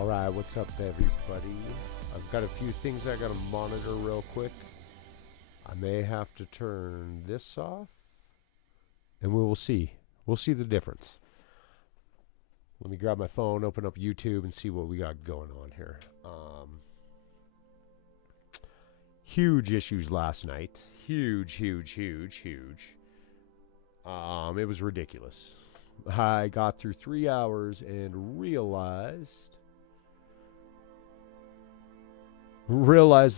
Alright, what's up everybody? I've got a few things I gotta monitor real quick. I may have to turn this off, and we will see. We'll see the difference. Let me grab my phone, open up YouTube, and see what we got going on here. Huge issues last night. Huge. It was ridiculous. I got through 3 hours and realized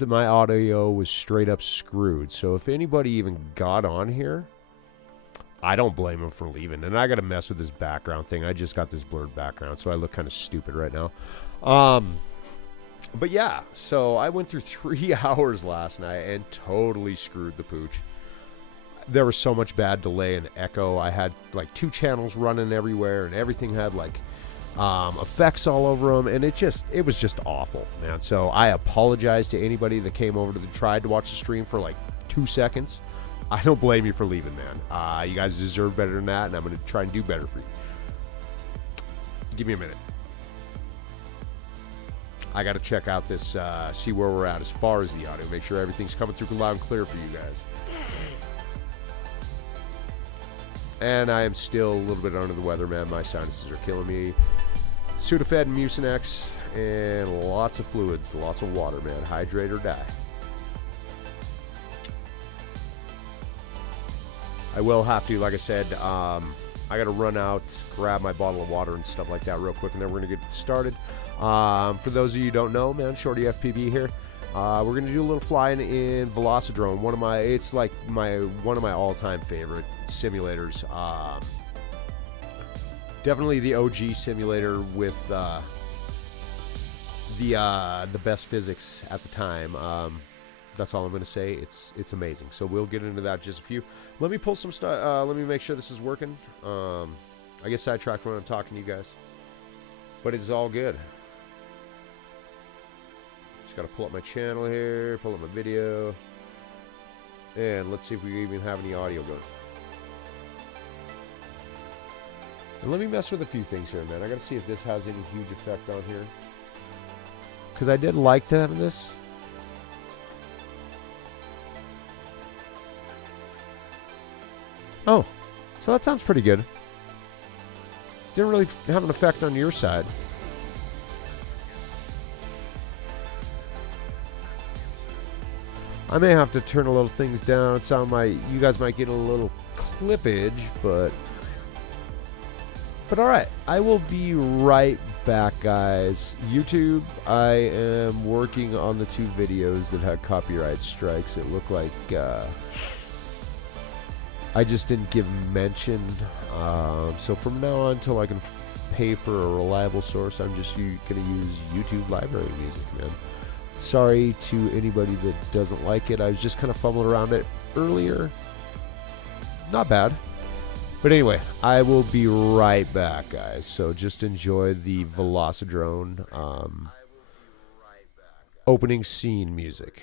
that my audio was straight up screwed. So if anybody even got on here, I don't blame them for leaving. And I got to mess with this background thing. I just got this blurred background, so I look kind of stupid right now. But yeah, so I went through 3 hours last night and totally screwed the pooch. There was so much bad delay and echo. I had like 2 channels running everywhere, and everything had like effects all over them, and it was just awful, man. So I apologize to anybody that came over tried to watch the stream for like 2 seconds. I don't blame you for leaving, man. You guys deserve better than that, and I'm going to try and do better for you. Give me a minute. I got to check out this, see where we're at as far as the audio. Make sure everything's coming through loud and clear for you guys. And I am still a little bit under the weather, man. My sinuses are killing me. Sudafed and Mucinex and lots of fluids, lots of water, man. Hydrate or die. I will have to, like I said, I got to run out, grab my bottle of water and stuff like that real quick, and then we're going to get started. For those of you who don't know, man, Shorty FPV here. We're going to do a little flying in Velocidrone. It's like one of my all-time favorite simulators. Definitely the OG simulator with the best physics at the time. That's all I'm going to say. It's amazing. So we'll get into that in just a few. Let me pull some stuff. Let me make sure this is working. I get sidetracked when I'm talking to you guys, but it's all good. Just got to pull up my channel here, pull up my video, and let's see if we even have any audio going. And let me mess with a few things here, man. I got to see if this has any huge effect on here, because I did like to have this. Oh, so that sounds pretty good. Didn't really have an effect on your side. I may have to turn a little things down. You guys might get a little clippage, but all right. I will be right back, guys. YouTube, I am working on the 2 videos that had copyright strikes. It looked like I just didn't give mention. So from now on, until I can pay for a reliable source, I'm just going to use YouTube library music, man. Sorry to anybody that doesn't like it. I was just kind of fumbling around it earlier. Not bad. But anyway, I will be right back, guys. So just enjoy the Velocidrone opening scene music.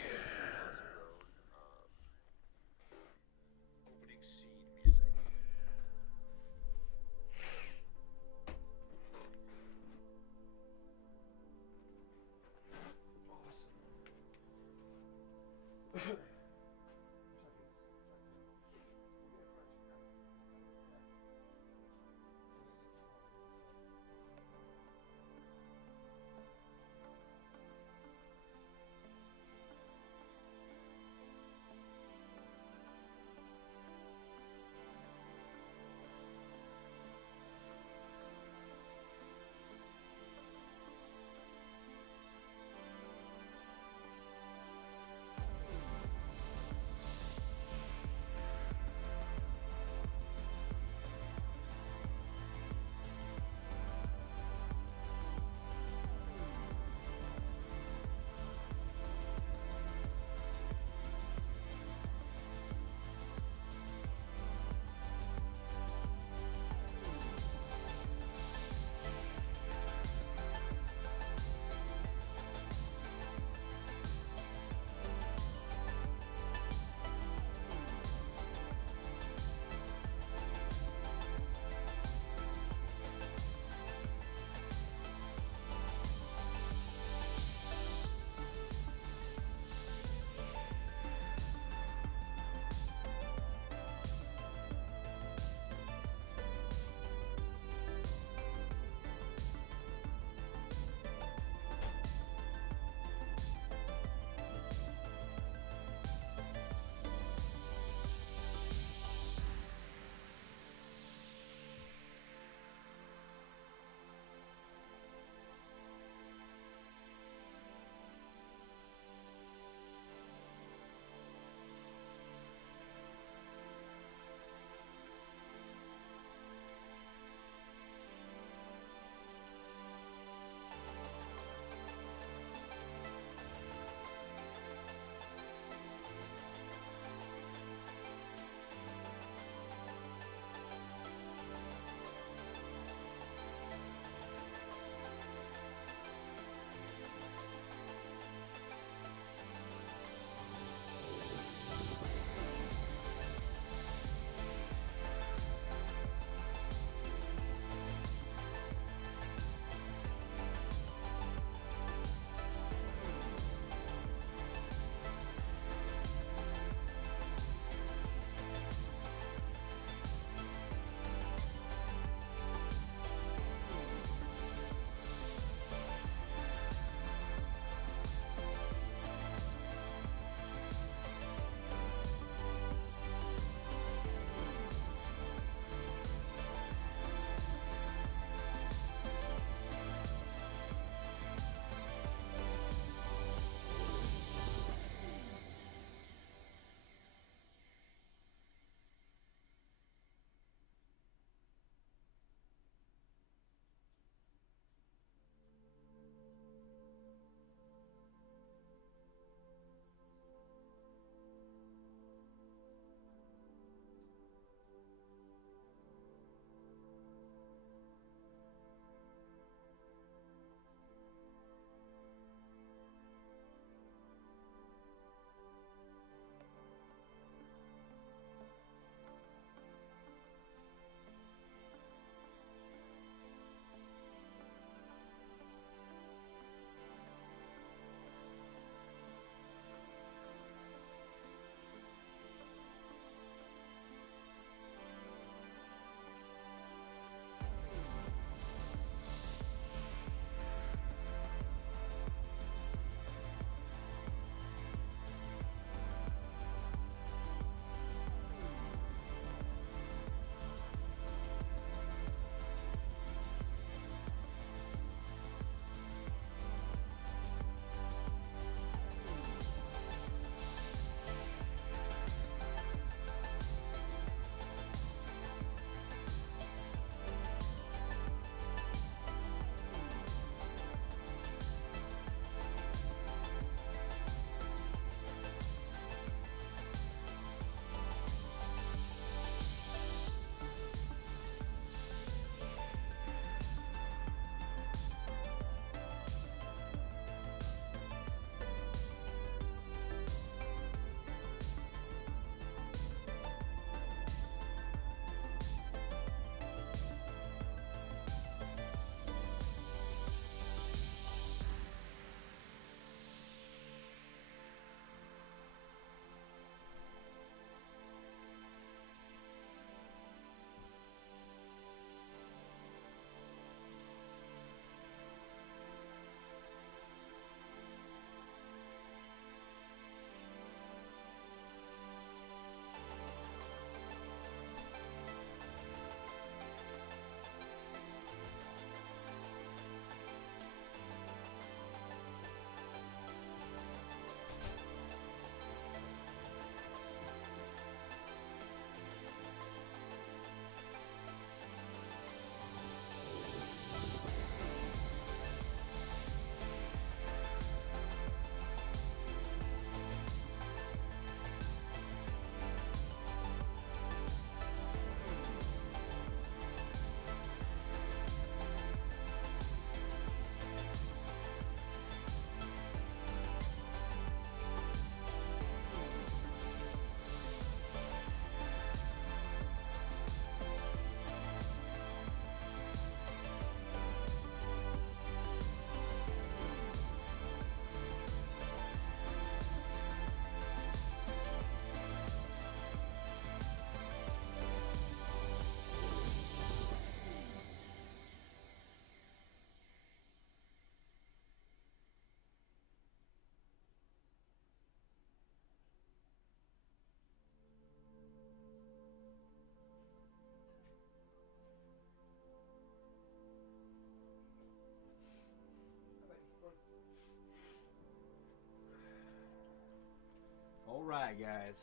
right, guys.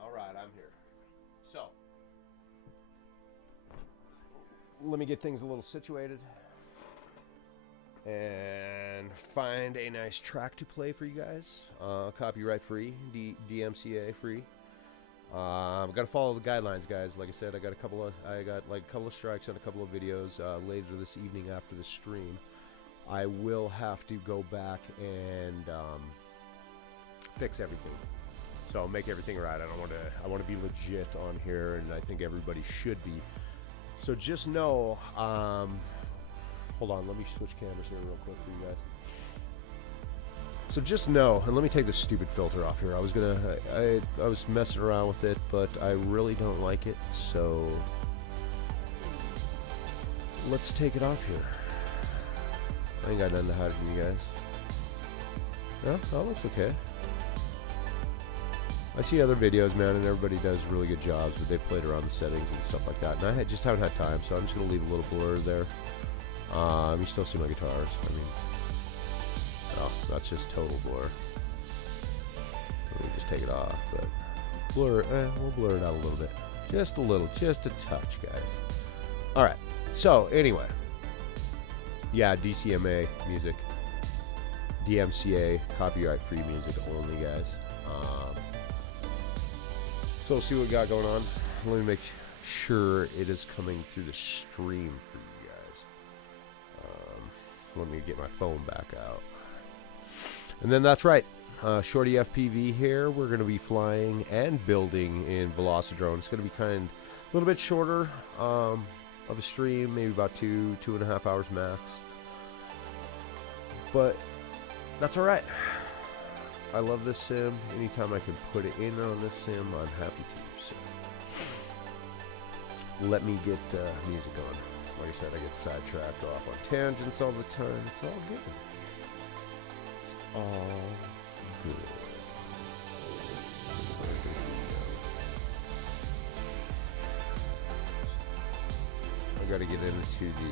All right, I'm here. So, let me get things a little situated and find a nice track to play for you guys. Copyright free, DMCA free. I've got to follow the guidelines, guys. Like I said, I got like a couple of strikes on a couple of videos later this evening after the stream. I will have to go back and fix everything. So make everything right. I want to be legit on here, and I think everybody should be. So just know, hold on, let me switch cameras here real quick for you guys. So just know, and let me take this stupid filter off here. I was messing around with it, but I really don't like it. So let's take it off here. I ain't got nothing to hide from you guys. No, that looks okay. I see other videos, man, and everybody does really good jobs, but they played around the settings and stuff like that. And I just haven't had time, so I'm just going to leave a little blur there. You still see my guitars. I mean, oh, that's just total blur. Let me just take it off, but blur, we'll blur it out a little bit. Just a little, just a touch, guys. All right, so anyway. Yeah, DCMA music. DMCA, copyright-free music only, guys. So we'll see what we got going on. Let me make sure it is coming through the stream for you guys. Let me get my phone back out. And then that's right. Shorty FPV here. We're going to be flying and building in Velocidrone. It's going to be a little bit shorter of a stream, maybe about 2.5 hours max. But that's all right. I love this sim. Anytime I can put it in on this sim, I'm happy to. So let me get music going. Like I said, I get sidetracked off on tangents all the time. It's all good. It's all good. I gotta get into the,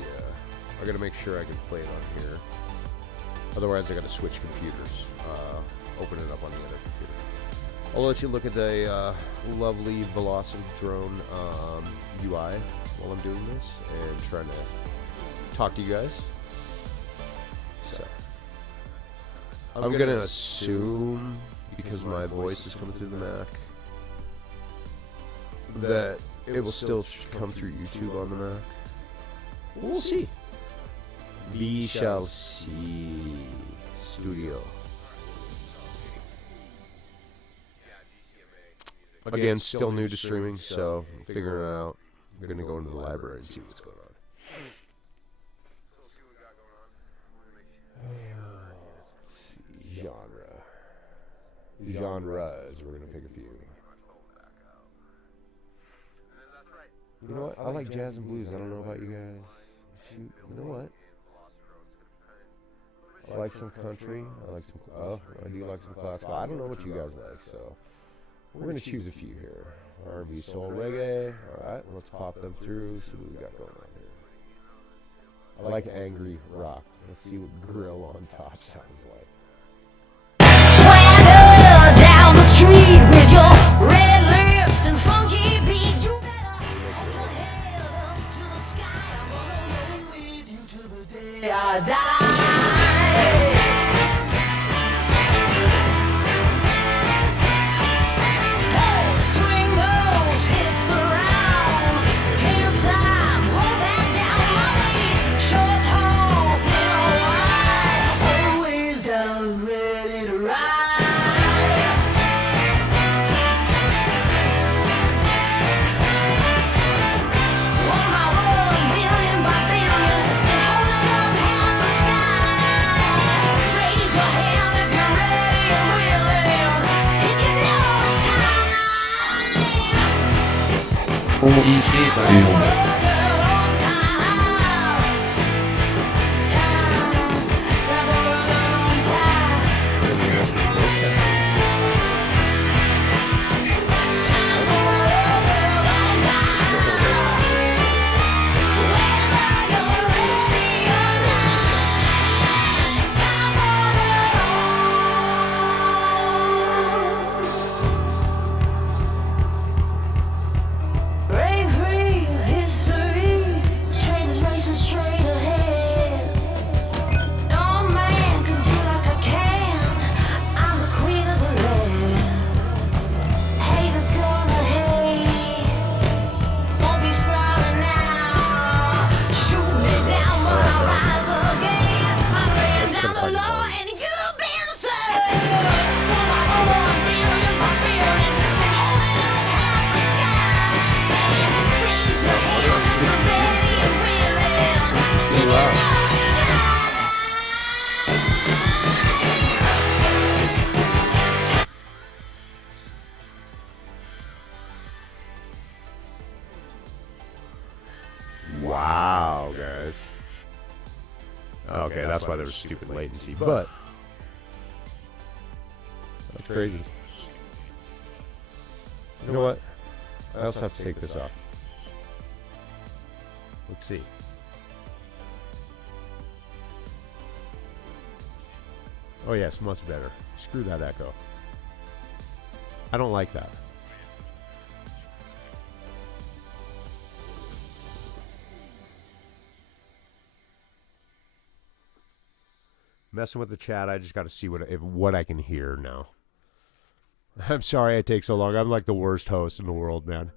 I gotta make sure I can play it on here. Otherwise, I gotta switch computers. Open it up on the other computer. I'll let you look at the lovely Velocidrone UI while I'm doing this and trying to talk to you guys. So I'm gonna assume, because my voice is coming through the Mac, that it will still come through YouTube on the Mac. We'll see. We shall see. Studio. Again, still new to streaming, so figuring it out. We're going to go into the library and see what's going on. Let's see. Genres. We're going to pick a few. You know what? I like jazz and blues. I don't know about you guys. Shoot. You know what? I like some country. I do like some classical. I don't know what you guys like, so we're going to choose a few here. R&B, soul, reggae. All right, let's pop them through, see what we got going on here. I like angry rock. Let's see what Grill on Top sounds like. Swagger down the street with your red lips and funky beat. You better hold your head up to the sky. I'm gonna roll with you till the day I die. Okay, that's why there was stupid latency, but that's crazy. You know what? I also have to take this off. Let's see. Oh yes, much better. Screw that echo. I don't like that. Messing with the chat, I just got to see what I can hear now. I'm sorry it takes so long. I'm like the worst host in the world, man.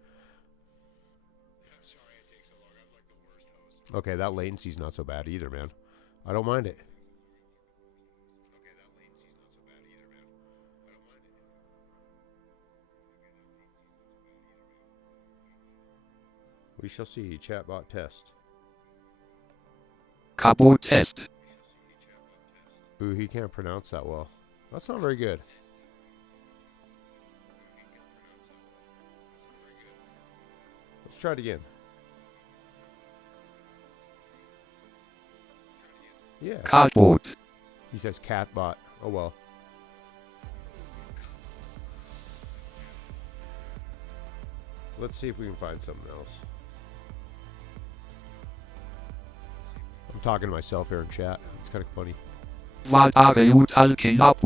Okay, that latency's not so bad either, man. I don't mind it. We shall see. Chatbot test. Cabo test. Ooh, he can't pronounce that well. That's not very good. Let's try it again. Yeah. Cardboard. He says catbot. Oh well. Let's see if we can find something else. I'm talking to myself here in chat. It's kind of funny. What are you talking about?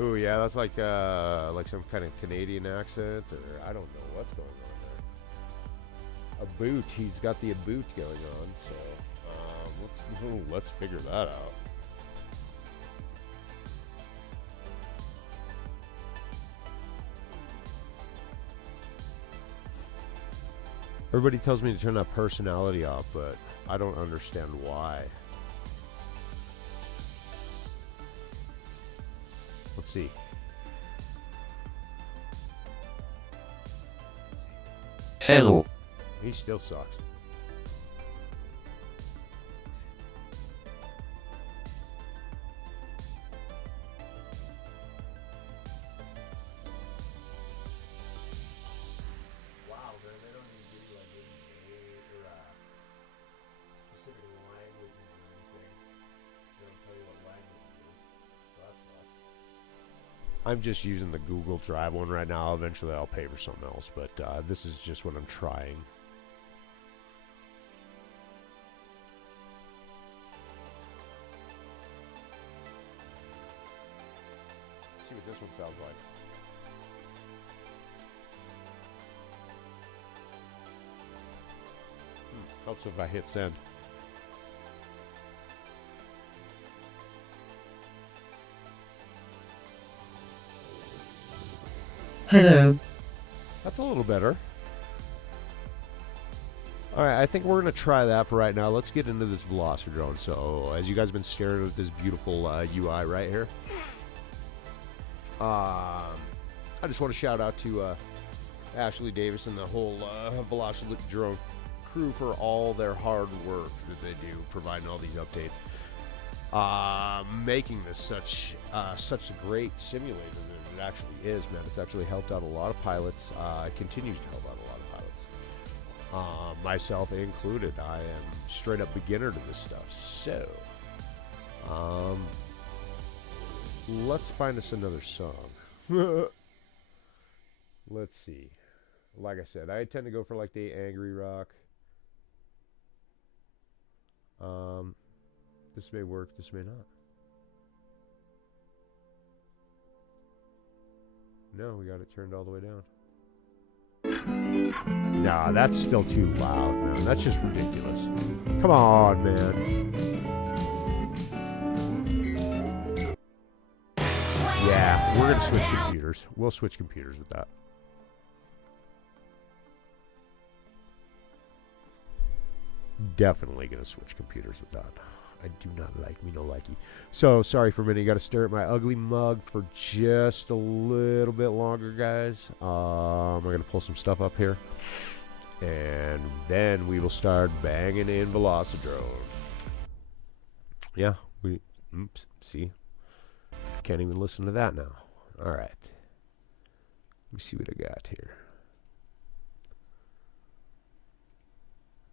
Ooh, yeah, that's like some kind of Canadian accent, or I don't know what's going on there. A boot. He's got the boot going on, so let's figure that out. Everybody tells me to turn that personality off, but I don't understand why. Let's see. Hello. He still sucks. Wow, man, they don't even give you like any specific languages or anything. They don't tell you what language it is. So that sucks. I'm just using the Google Drive one right now. Eventually I'll pay for something else, but this is just what I'm trying. See what this one sounds like. Helps if I hit send. Hello. That's a little better. Alright, I think we're going to try that for right now. Let's get into this Velocidrone. So, as you guys have been staring at this beautiful UI right here, I just want to shout out to Ashley Davis and the whole Velocidrone crew for all their hard work that they do, providing all these updates. Making this such a great simulator that it actually is, man. It's actually helped out a lot of pilots. It continues to help out a lot of pilots. Myself included. I am straight up beginner to this stuff. So, let's find us another song. Let's see. Like I said, I tend to go for like the angry rock. This may work, this may not. No, we got it turned all the way down. Nah, that's still too loud, man. That's just ridiculous. Come on, man. Yeah, we're gonna switch computers. We'll switch computers with that. Definitely gonna switch computers with that. I do not like me no likey. So sorry for a minute. You got to stare at my ugly mug for just a little bit longer, guys. I'm gonna pull some stuff up here, and then we will start banging in Velocidrone. Yeah, oops, see, can't even listen to that now. All right, let me see what I got here.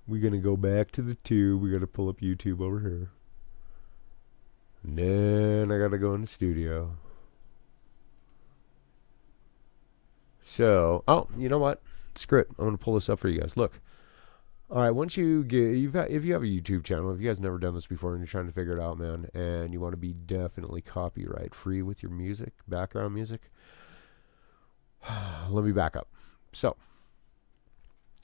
We're gonna go back to the tube. We're gonna pull up YouTube over here. And then I gotta go in the studio. So, oh, you know what? Screw it. I'm gonna pull this up for you guys. Look. All right, once you get, if you have a YouTube channel, if you guys never done this before and you're trying to figure it out, man, and you want to be definitely copyright free with your music, background music, let me back up. So,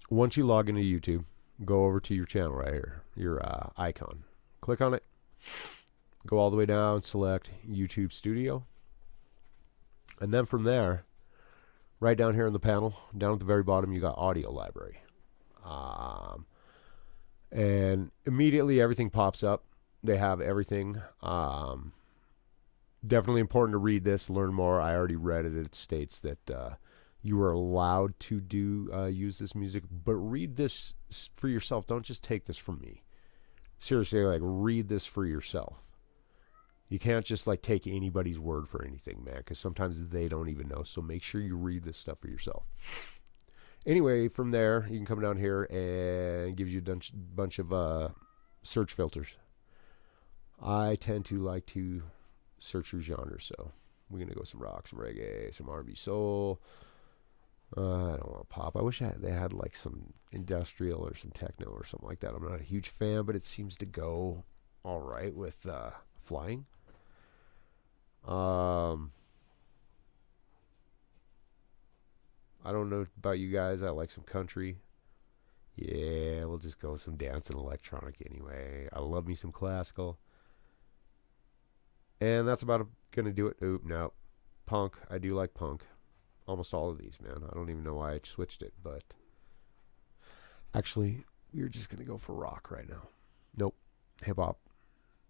once you log into YouTube, go over to your channel right here, your icon. Click on it. Go all the way down, select YouTube Studio. And then from there, right down here in the panel, down at the very bottom, you got Audio Library. And immediately everything pops up. They have everything. Definitely important to read this, learn more. I already read it. It states that you are allowed to use this music, but read this for yourself. Don't just take this from me. Seriously, like, read this for yourself. You can't just like take anybody's word for anything, man, because sometimes they don't even know. So make sure you read this stuff for yourself. Anyway, from there, you can come down here and it gives you a bunch of search filters. I tend to like to search through genres, so we're going to go some rock, some reggae, some R&B soul. I don't want pop. I wish they had like some industrial or some techno or something like that. I'm not a huge fan, but it seems to go all right with flying. I don't know about you guys. I like some country. Yeah, we'll just go with some dance and electronic anyway. I love me some classical. And that's about going to do it. Oop, no. Punk. I do like punk. Almost all of these, man. I don't even know why I switched it, but actually, we're just going to go for rock right now. Nope. Hip-hop.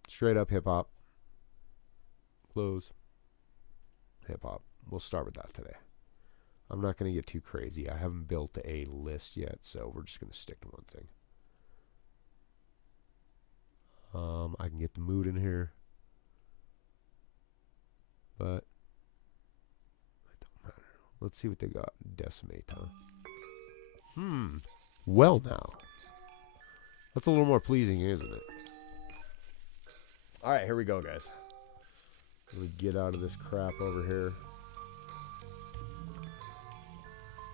Straight up hip-hop. Close. Hip-hop. We'll start with that today. I'm not going to get too crazy. I haven't built a list yet, so we're just going to stick to one thing. I can get the mood in here, but it don't matter. Let's see what they got. Decimate, huh? Well, now. That's a little more pleasing, isn't it? All right, here we go, guys. Let me get out of this crap over here.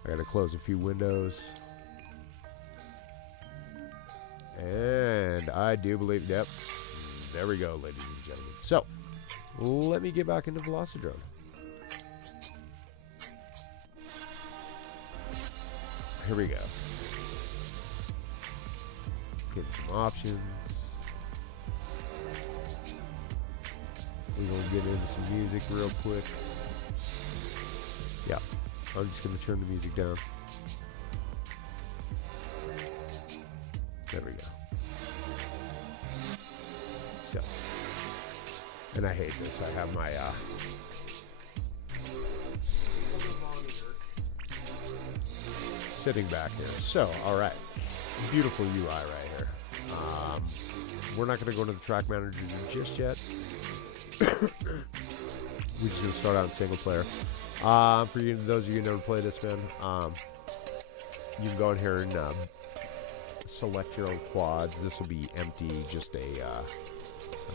I gotta close a few windows. And I do believe, yep. There we go, ladies and gentlemen. So, let me get back into Velocidrone. Here we go. Get some options. We're gonna get into some music real quick. Yeah. I'm just going to turn the music down. There we go. So, and I hate this. I have my sitting back here. So, all right. Beautiful UI right here. We're not going to go into the track manager just yet. We're just going to start out in single player. For you, those of you who never played this, man, you can go in here and select your own quads. This will be empty, just a, I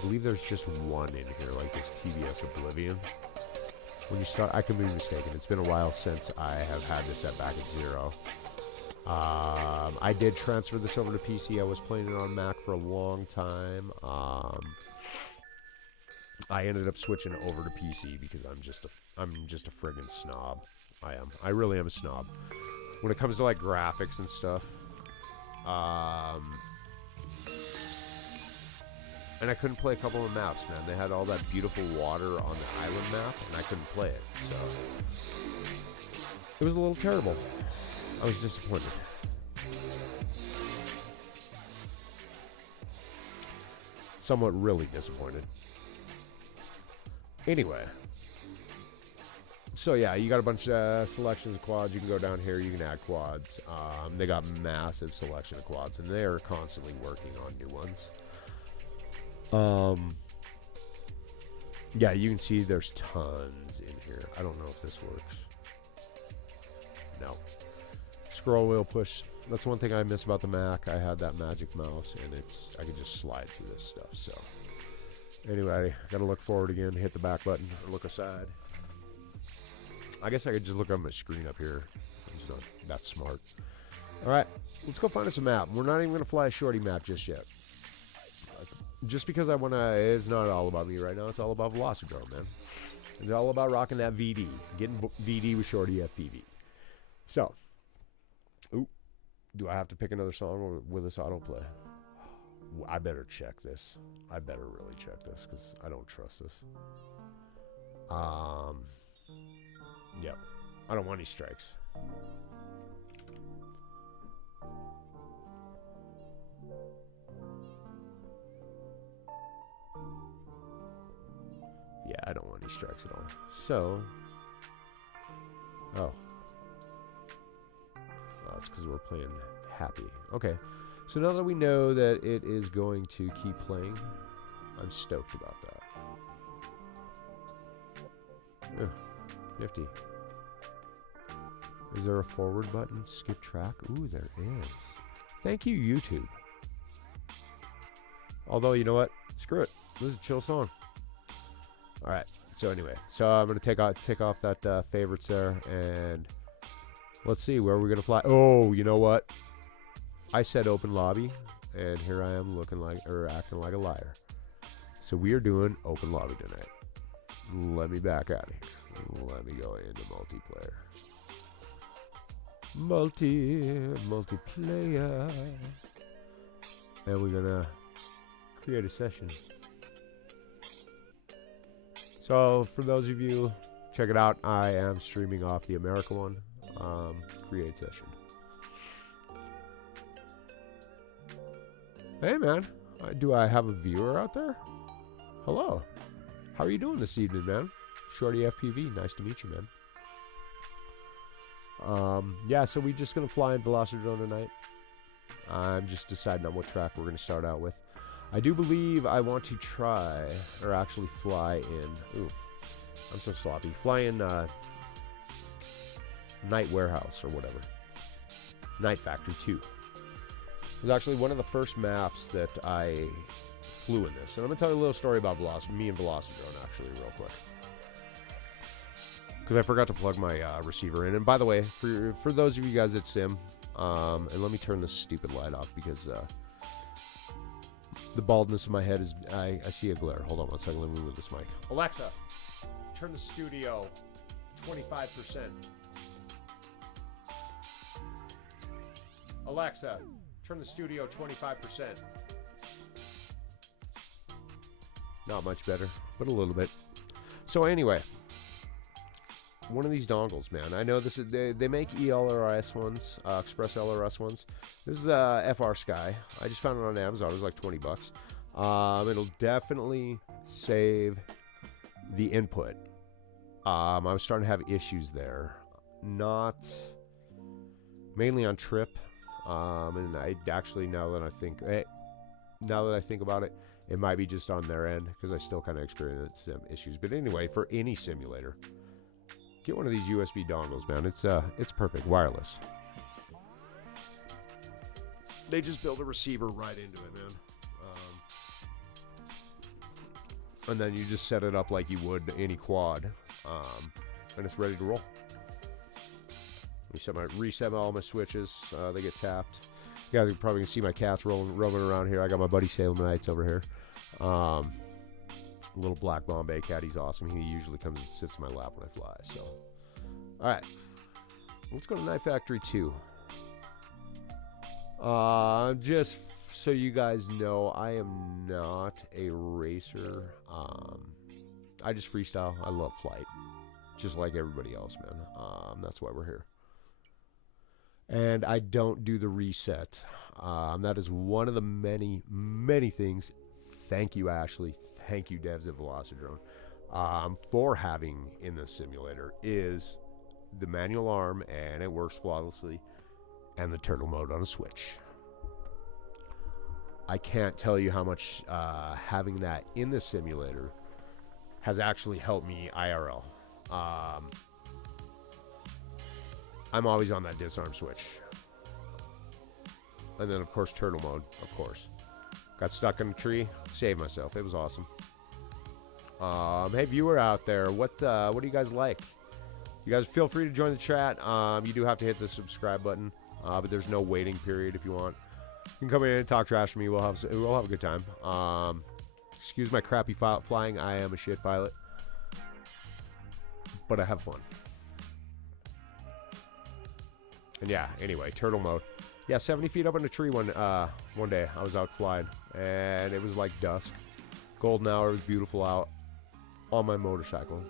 believe there's just one in here, like this TBS Oblivion. When you start, I could be mistaken. It's been a while since I have had this set back at 0. I did transfer this over to PC. I was playing it on Mac for a long time. I ended up switching over to PC because I'm just a friggin' snob. I am. I really am a snob. When it comes to like graphics and stuff. And I couldn't play a couple of maps, man. They had all that beautiful water on the island map, and I couldn't play it. So it was a little terrible. I was disappointed. Somewhat really disappointed. Anyway, so yeah, you got a bunch of selections of quads. You can go down here, you can add quads. They got massive selection of quads, and they are constantly working on new ones. Yeah, you can see there's tons in here. I don't know if this works. No. Scroll wheel push. That's one thing I miss about the Mac. I had that magic mouse, and I could just slide through this stuff. So Anyway, I gotta look forward again, hit the back button, or look aside. I guess I could just look on my screen up here. It's not that smart. Alright, let's go find us a map. We're not even gonna fly a shorty map just yet. Just because I wanna, it's not all about me right now, it's all about Velocidrone, man. It's all about rocking that VD. Getting VD with shorty FPV. So, do I have to pick another song or will this autoplay? I better check this. I better really check this because I don't trust this. Yep. I don't want any strikes. Yeah, I don't want any strikes at all. So, oh, it's because we're playing happy. Okay. So now that we know that it is going to keep playing, I'm stoked about that. Nifty. Is there a forward button? Skip track? Ooh, there is. Thank you, YouTube. Although, you know what? Screw it. This is a chill song. Alright. So anyway. So I'm going to take off that favorites there. And let's see. Where are we going to fly? Oh, you know what? I said open lobby, and here I am looking like, or acting like a liar. So we are doing open lobby tonight. Let me back out of here. Let me go into multiplayer. Multiplayer. And we're gonna create a session. So for those of you, check it out. I am streaming off the America one. Create session. Hey man, do I have a viewer out there? Hello. How are you doing this evening, man? Shorty FPV, nice to meet you, man. Yeah, so we're just gonna fly in Velocidrone tonight. I'm just deciding on what track we're gonna start out with. I do believe I want to try, or actually fly in, ooh, I'm so sloppy. Fly in Night Warehouse or whatever. Night Factory 2. It was actually one of the first maps that I flew in this. And I'm going to tell you a little story about me and Velocidrone, actually, real quick. Because I forgot to plug my receiver in. And by the way, for those of you guys that sim, and let me turn this stupid light off because the baldness of my head is, I see a glare. Hold on one second, let me move this mic. Alexa, turn the studio 25%. Alexa, turn the studio 25%. Not much better, but a little bit. So anyway, one of these dongles, man. I know this is they make ELRS ones, Express LRS ones. This is FR Sky. I just found it on Amazon. It was like 20 bucks. It'll definitely save the input. I was starting to have issues there, not mainly on trip. And I actually, now that I think about it, it might be just on their end because I still kind of experience some issues. But anyway, for any simulator, get one of these USB dongles, man. It's perfect, wireless. They just build a receiver right into it, man. And then you just set it up like you would any quad, and it's ready to roll. Reset all my switches. They get tapped. You guys probably can see my cats roaming around here. I got my buddy Salem Nights over here. Little black Bombay cat. He's awesome. He usually comes and sits in my lap when I fly. So, all right, let's go to Night Factory 2. Just so you guys know, I am not a racer. I just freestyle. I love flight, just like everybody else, man. That's why we're here. And I don't do the reset. That is one of the many, many things. Thank you, Ashley. Thank you, devs at Velocidrone, for having in this simulator is the manual arm, and it works flawlessly, and the turtle mode on a switch. I can't tell you how much having that in the simulator has actually helped me IRL. I'm always on that disarm switch. And then, of course, turtle mode, of course. Got stuck in a tree, saved myself. It was awesome. Hey, viewer out there, what do you guys like? You guys feel free to join the chat. You do have to hit the subscribe button, but there's no waiting period if you want. You can come in and talk trash to me. We'll have a good time. Excuse my crappy flying. I am a shit pilot, but I have fun. And yeah, anyway, turtle mode. Yeah, 70 feet up in a tree one day. I was out flying, and it was like dusk. Golden hour. It was beautiful out on my motorcycle.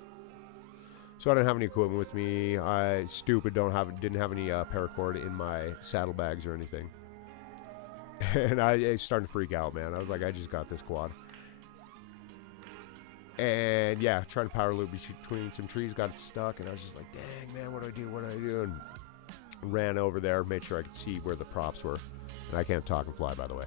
So I didn't have any equipment with me. I didn't have any paracord in my saddlebags or anything. And I started to freak out, man. I was like, I just got this quad. And yeah, trying to power loop between some trees, got it stuck, and I was just like, dang, man, what do I do? What do I do? And ran over there, made sure I could see where the props were. And I can't talk and fly, by the way.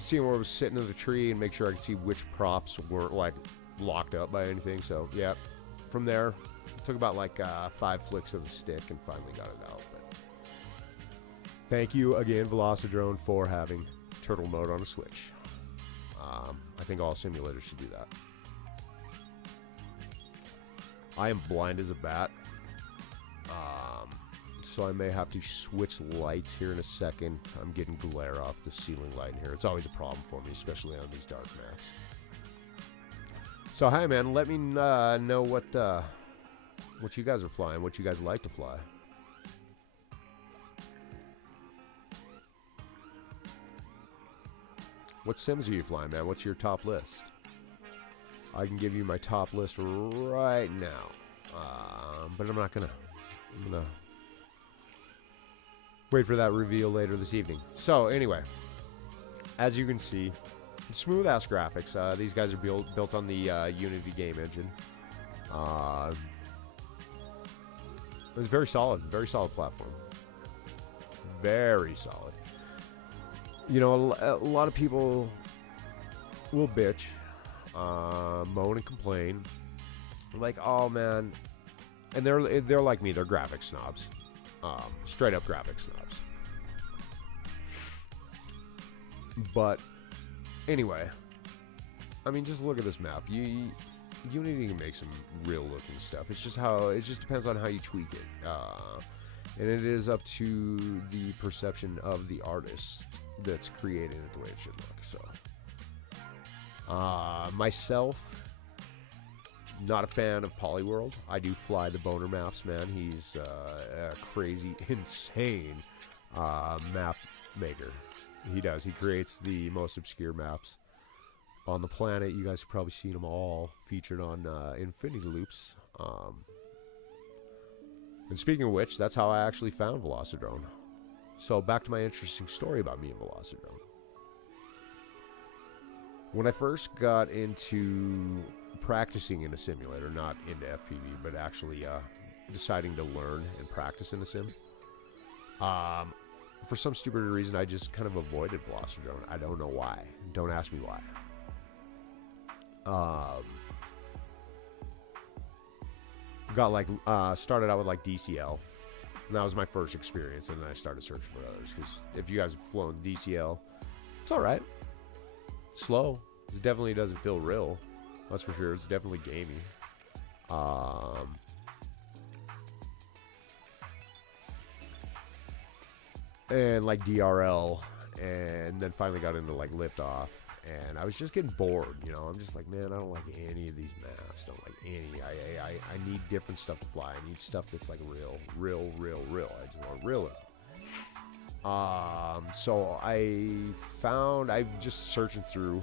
Seeing where I was sitting in the tree and make sure I could see which props weren't like locked up by anything. So yeah, from there, it took about like 5 flicks of the stick and finally got it out. But thank you again, Velocidrone, for having turtle mode on a Switch. I think all simulators should do that. I am blind as a bat, so I may have to switch lights here in a second. I'm getting glare off the ceiling light in here. It's always a problem for me, especially on these dark maps. So hi, man. Let me know what you guys are flying, what you guys like to fly. What sims are you flying, man? What's your top list? I can give you my top list right now, but I'm gonna wait for that reveal later this evening. So anyway, as you can see, smooth ass graphics. These guys are built on the Unity game engine. It's very solid platform. Very solid. You know, a lot of people will bitch, moan and complain, like, oh man, and they're like me, they're graphic snobs, straight up graphic snobs. But anyway, I mean, just look at this map. Unity can make some real looking stuff. It just depends on how you tweak it, and it is up to the perception of the artist that's creating it the way it should look. So myself, not a fan of Polyworld. I do fly the Boner maps, man. He's a crazy, insane map maker. He does. He creates the most obscure maps on the planet. You guys have probably seen them all featured on Infinity Loops. And speaking of which, that's how I actually found Velocidrone. So back to my interesting story about me and Velocidrone. When I first got into practicing in a simulator, not into FPV, but actually deciding to learn and practice in a sim, for some stupid reason, I just kind of avoided Velocidrone. I don't know why. Don't ask me why. Started out with like DCL. And that was my first experience, and then I started searching for others. Because if you guys have flown DCL, it's all right. Slow. It definitely doesn't feel real. That's for sure. It's definitely gamey. And like DRL, and then finally got into like liftoff, and I was just getting bored. You know, I'm just like, man, I don't like any of these maps. I don't like any. I need different stuff to fly. I need stuff that's like real. I just want realism. So I'm just searching through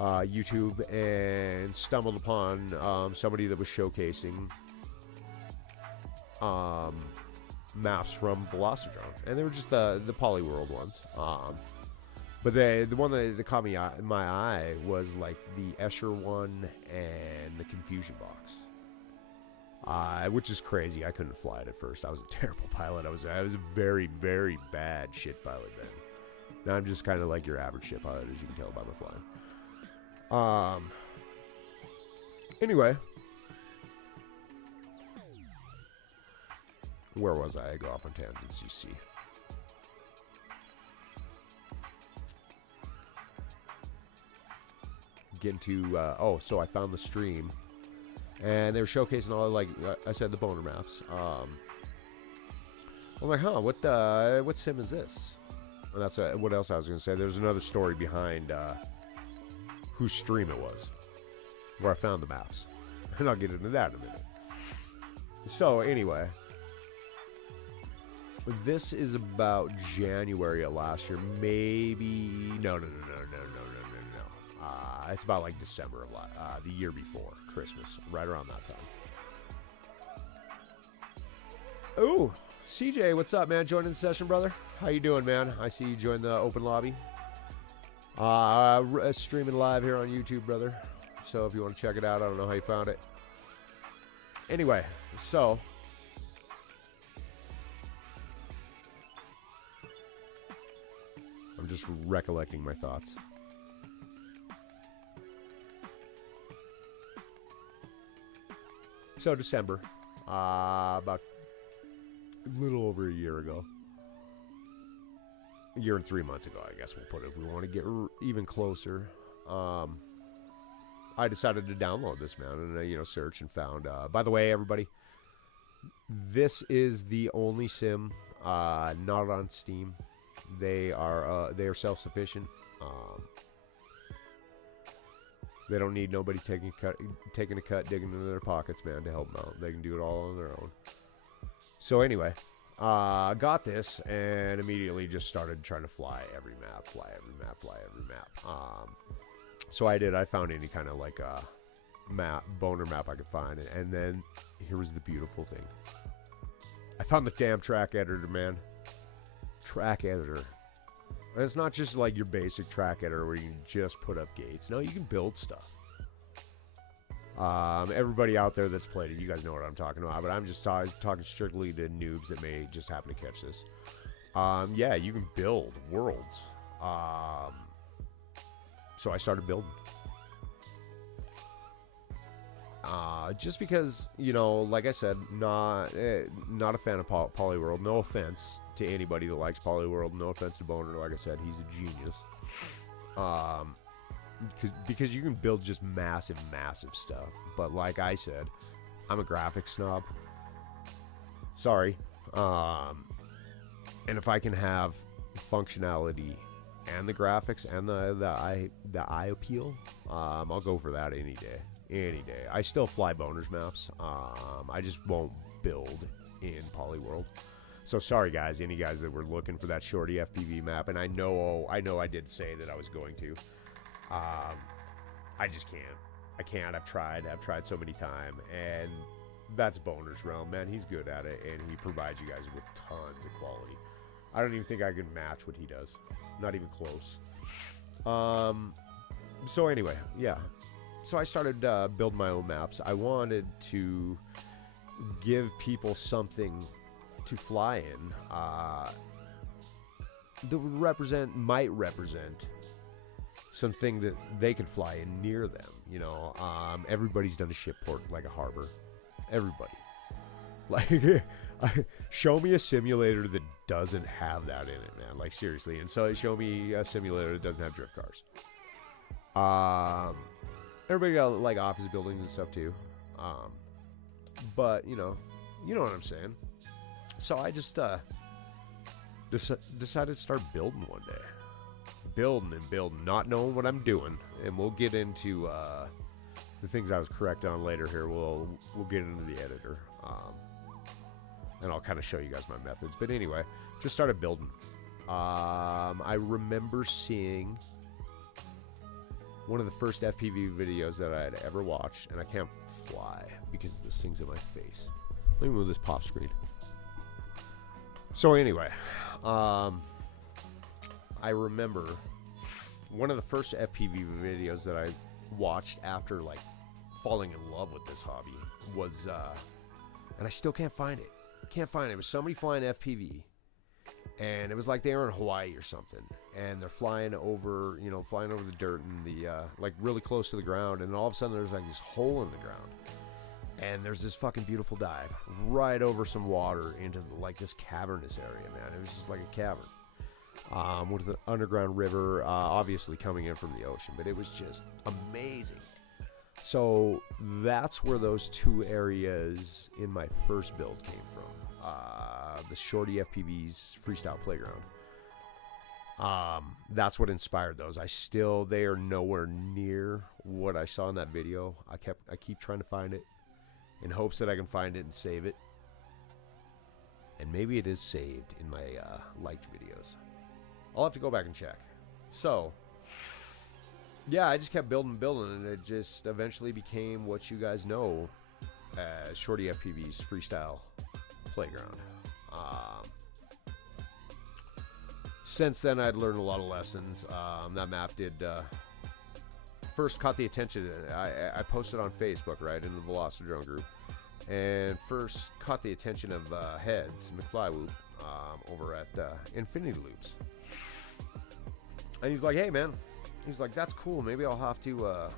YouTube and stumbled upon somebody that was showcasing maps from Velocidrone, and they were just the Polyworld ones. But the one that caught my eye was like the Escher one and the Confusion box, which is crazy. I couldn't fly it at first. I was a terrible pilot. I was a very, very bad shit pilot then. Now I'm just kind of like your average shit pilot, as you can tell by my flying. Anyway, where was I? I go off on tangents, you see. getting to, so I found the stream, and they were showcasing all, like I said, the boner maps. I'm like, huh, what sim is this? And that's what else I was going to say. There's another story behind whose stream it was, where I found the maps. And I'll get into that in a minute. So, anyway, this is about January of last year. Maybe, no. It's about like December of the year before Christmas, right around that time. Ooh, CJ, what's up, man? Joining the session, brother. How you doing, man? I see you joined the open lobby. Streaming live here on YouTube, brother. So if you want to check it out, I don't know how you found it. Anyway, so I'm just recollecting my thoughts. So December, about a little over a year ago. A year and 3 months ago, I guess we'll put it, if we want to get even closer. I decided to download this, man, and search and found. By the way, everybody, this is the only sim not on Steam. They are self-sufficient. They don't need nobody taking a cut, digging into their pockets, man, to help them out. They can do it all on their own. So anyway, got this and immediately just started trying to fly every map. So I did. I found any kind of like boner map I could find, and then here was the beautiful thing. I found the damn track editor, man. Track editor. And it's not just like your basic track editor where you can just put up gates. No, you can build stuff. Everybody out there that's played it, you guys know what I'm talking about, but I'm just talking strictly to noobs that may just happen to catch this. Yeah, you can build worlds. So I started building. Just because, like I said, not a fan of Polyworld. No offense to anybody that likes Polyworld. No offense to Boner. Like I said, he's a genius. Because you can build just massive stuff. But like I said, I'm a graphics snob. Sorry. And if I can have functionality and the graphics and the eye appeal, I'll go for that any day. I still fly Boners maps. I just won't build in Polyworld. So sorry guys, any guys that were looking for that shorty FPV map, and I know I did say that I was going to. I just can't. I can't. I've tried so many times, and that's Boner's realm, man. He's good at it, and he provides you guys with tons of quality. I don't even think I can match what he does. Not even close. So anyway, yeah. So I started building my own maps. I wanted to give people something to fly in that might represent something that they could fly in near them. Everybody's done a ship port, like a harbor. Everybody. Like, show me a simulator that doesn't have that in it, man. Like, seriously. And so show me a simulator that doesn't have drift cars. Everybody got, like, office buildings and stuff, too. But, you know what I'm saying. So I just decided to start building one day. Building, not knowing what I'm doing. And we'll get into the things I was correct on later here. We'll get into the editor. And I'll kind of show you guys my methods. But anyway, just started building. I remember seeing one of the first FPV videos that I had ever watched. And I can't fly because this thing's in my face. Let me move this pop screen. So anyway, I remember one of the first FPV videos that I watched after like falling in love with this hobby was, and I still can't find it. Can't find it. It was somebody flying FPV, and it was like they were in Hawaii or something, and they're flying over the dirt and the like really close to the ground, and all of a sudden there's like this hole in the ground, and there's this fucking beautiful dive right over some water into like this cavernous area, man. It was just like a cavern. with an underground river, obviously coming in from the ocean, but it was just amazing. So that's where those two areas in my first build came from. The Shorty FPV's freestyle playground. That's what inspired those. They are nowhere near what I saw in that video. I keep trying to find it in hopes that I can find it and save it. And maybe it is saved in my liked videos. I'll have to go back and check. So, yeah, I just kept building, and it just eventually became what you guys know as Shorty FPV's freestyle playground. Since then, I'd learned a lot of lessons. That map did first caught the attention. I posted on Facebook, right, in the Velocidrone group, and first caught the attention of Heads McFlyWhoop over at Infinity Loops. And he's like, hey, man. He's like, that's cool. Maybe I'll have to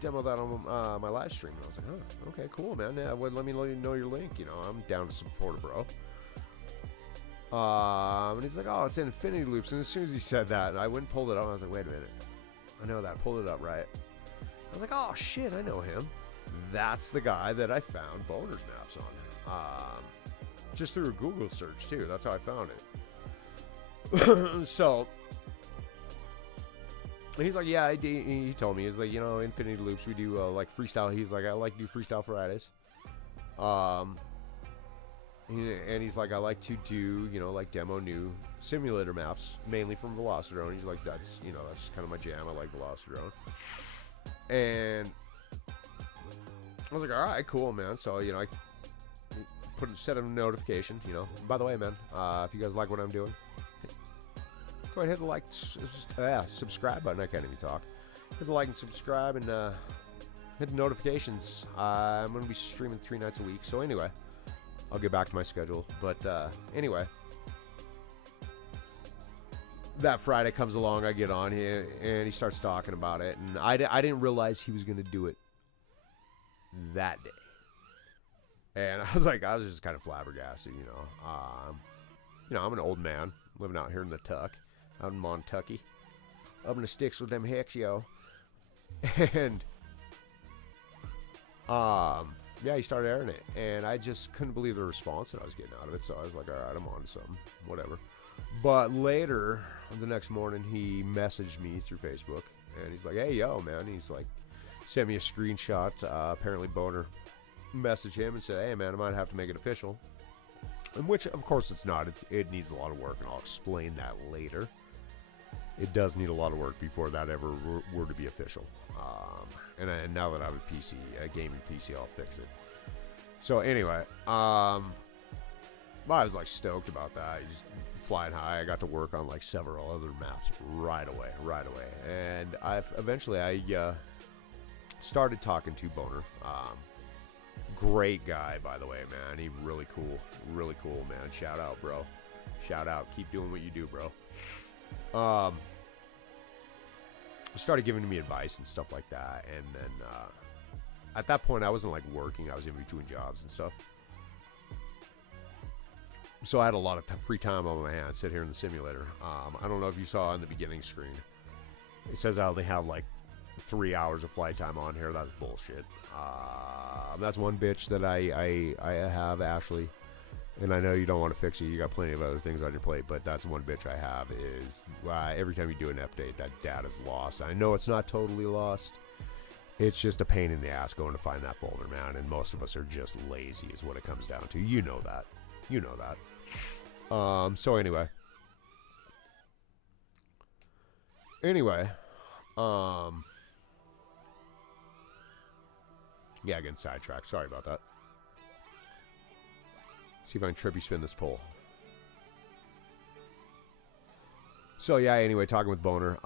demo that on my live stream. And I was like, huh, okay, cool, man. Yeah, well, let me know your link. You know, I'm down to support it, bro. And he's like, oh, it's Infinity Loops. And as soon as he said that, I went and pulled it up. And I was like, wait a minute. I know that. Pulled it up, right? I was like, oh, shit, I know him. That's the guy that I found Boner's maps on. Just through a Google search, too. That's how I found it. So... And he's like, yeah, he told me. He's like, you know, Infinity Loops, we do, like, freestyle. He's like, I like to do freestyle Fridays. And he's like, I like to do, you know, like, demo new simulator maps, mainly from Velocidrone. He's like, that's, you know, that's kind of my jam. I like Velocidrone. And I was like, all right, cool, man. So, you know, I set a notification, you know. By the way, man, if you guys like what I'm doing, go ahead and hit the like, subscribe button. I can't even talk. Hit the like and subscribe, and hit the notifications. I'm going to be streaming 3 nights a week. So anyway, I'll get back to my schedule. But anyway, that Friday comes along. I get on here, and he starts talking about it. And I didn't realize he was going to do it that day. And I was just kind of flabbergasted, you know. I'm an old man living out here in the Tuck. Out in Montucky, up in the sticks with them hicks, yo. And yeah, he started airing it, and I just couldn't believe the response that I was getting out of it. So I was like, all right, I'm on to something, whatever. But later, the next morning, he messaged me through Facebook, and he's like, hey, yo, man. He's like, sent me a screenshot. Apparently, Boner messaged him and said, hey, man, I might have to make it official. And which, of course, it's not. It needs a lot of work, and I'll explain that later. It does need a lot of work before that ever were to be official. And now that I have a PC, a gaming PC, I'll fix it. So anyway, I was like stoked about that. Just flying high. I got to work on like several other maps right away. And I started talking to Boner. Great guy, by the way, man. He really cool, man. Shout out, bro. Shout out. Keep doing what you do, bro. Started giving me advice and stuff like that, and then at that point I wasn't like working. I was in between jobs and stuff, so I had a lot of free time on my hands. Sit here in the simulator. I don't know if you saw on the beginning screen, it says I only have like 3 hours of flight time on here. That's bullshit. That's one bitch that I have, Ashley. And I know you don't want to fix it. You got plenty of other things on your plate, but that's one bitch I have is every time you do an update, that data's lost. I know it's not totally lost. It's just a pain in the ass going to find that folder, man. And most of us are just lazy is what it comes down to. You know that. So anyway. Yeah, getting sidetracked. Sorry about that. See if I can trippy spin this pole. So yeah, anyway, talking with Boner.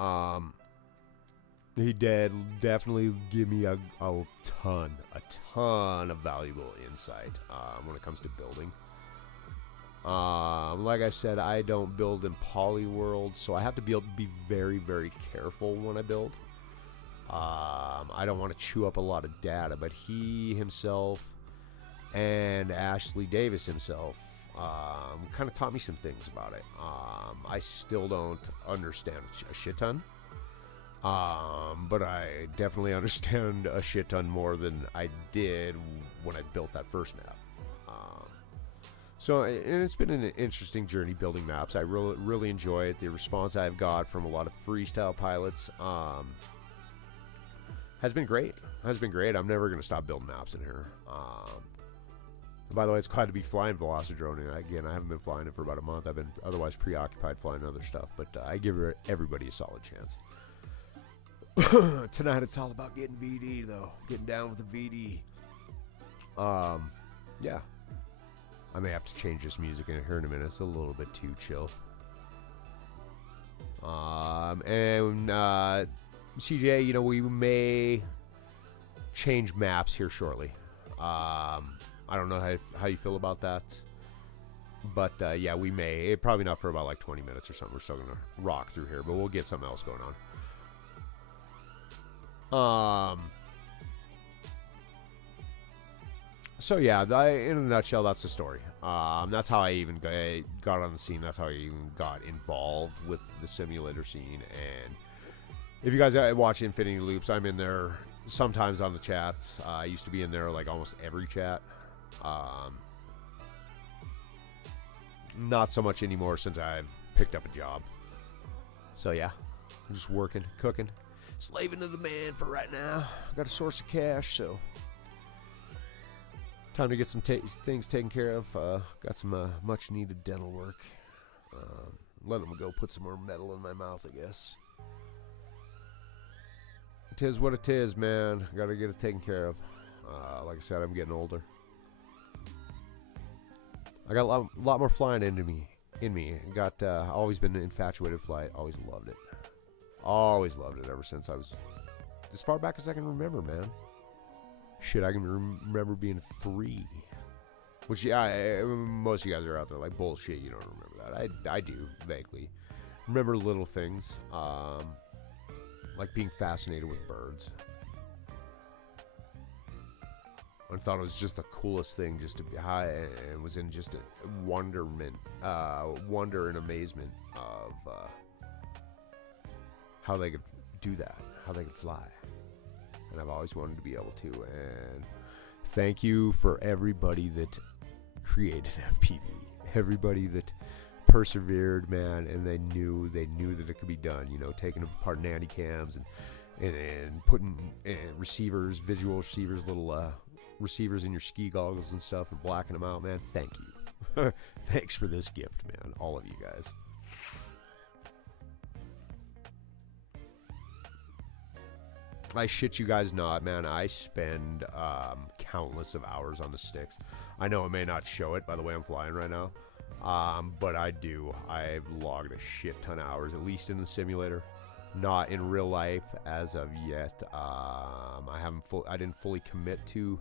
He did definitely give me a ton of valuable insight when it comes to building. Like I said, I don't build in poly world, so I have to be very, very careful when I build. I don't want to chew up a lot of data, but he himself and Ashley Davis himself kind of taught me some things about it. I still don't understand a shit ton, but I definitely understand a shit ton more than I did when I built that first map. So, and it's been an interesting journey building maps. I really enjoy it. The response I've got from a lot of freestyle pilots has been great. I'm never going to stop building maps in here. By the way, it's glad to be flying Velocidrone. Again, I haven't been flying it for about a month. I've been otherwise preoccupied flying other stuff, but I give everybody a solid chance. Tonight, it's all about getting VD, though. Getting down with the VD. Yeah. I may have to change this music in here in a minute. It's a little bit too chill. CJ, you know, we may change maps here shortly. I don't know how you feel about that. But, yeah, we may. Probably not for about like 20 minutes or something. We're still going to rock through here, but we'll get something else going on. So yeah, in a nutshell, that's the story. That's how I even got on the scene. That's how I even got involved with the simulator scene. And if you guys watch Infinity Loops, I'm in there sometimes on the chats. I used to be in there like almost every chat. Not so much anymore since I've picked up a job. So yeah, I'm just working, cooking, slaving to the man for right now. Got a source of cash, so time to get some things taken care of. Got some much needed dental work. Let them go put some more metal in my mouth, I guess. It is what it is, man. Got to get it taken care of. Like I said, I'm getting older. I got a lot more flying in me. Got always been infatuated with flight. Always loved it. Always loved it ever since I was as far back as I can remember, man. Shit, I can remember being 3. Which, yeah, most of you guys are out there like, bullshit, you don't remember that. I do, vaguely. Remember little things. Like being fascinated with birds. I thought it was just the coolest thing just to be high, and was in just a wonder and amazement of how they could do that, how they could fly. And I've always wanted to be able to. And thank you for everybody that created FPV, everybody that persevered, man, and they knew that it could be done. You know, taking apart nanny cams and putting receivers, visual receivers, little receivers in your ski goggles and stuff, and blacking them out, man. Thank you. Thanks for this gift, man, all of you guys. I shit you guys not, man. I spend countless of hours on the sticks. I know it may not show it by the way I'm flying right now, but I do. I've logged a shit ton of hours, at least in the simulator. Not in real life as of yet. I didn't fully commit to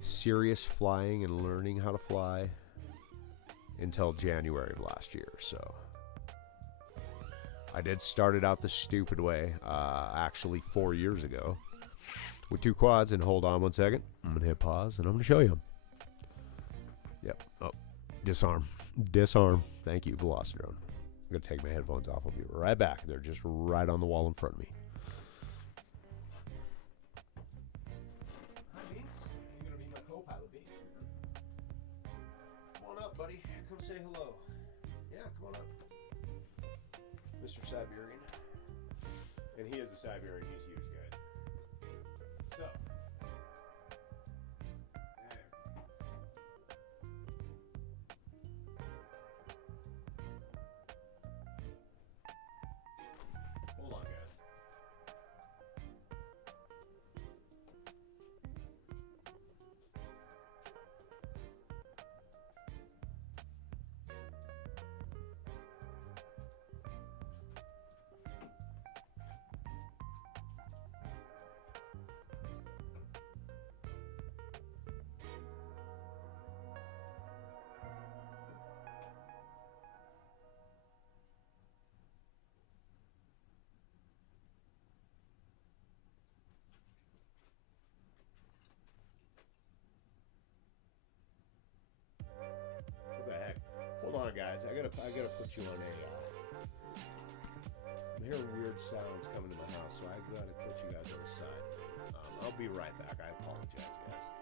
serious flying and learning how to fly until January of last year. So I did start it out the stupid way, actually 4 years ago, with 2 quads. And hold on one second, I'm gonna hit pause and I'm gonna show you them. Yep. Oh, disarm. Thank you, Velocidrone. I'm gonna take my headphones off. I'll be right back. They're just right on the wall in front of me. Hi, Binks. You're gonna be my co-pilot, Binks. Come on up, buddy. Come say hello. Yeah, come on up. Mr. Siberian. And he is a Siberian. He's huge, guys. So. Hold on, guys. on, guys. I gotta put you on a. I'm hearing weird sounds coming to my house, so I gotta put you guys on the side. I'll be right back. I apologize, guys.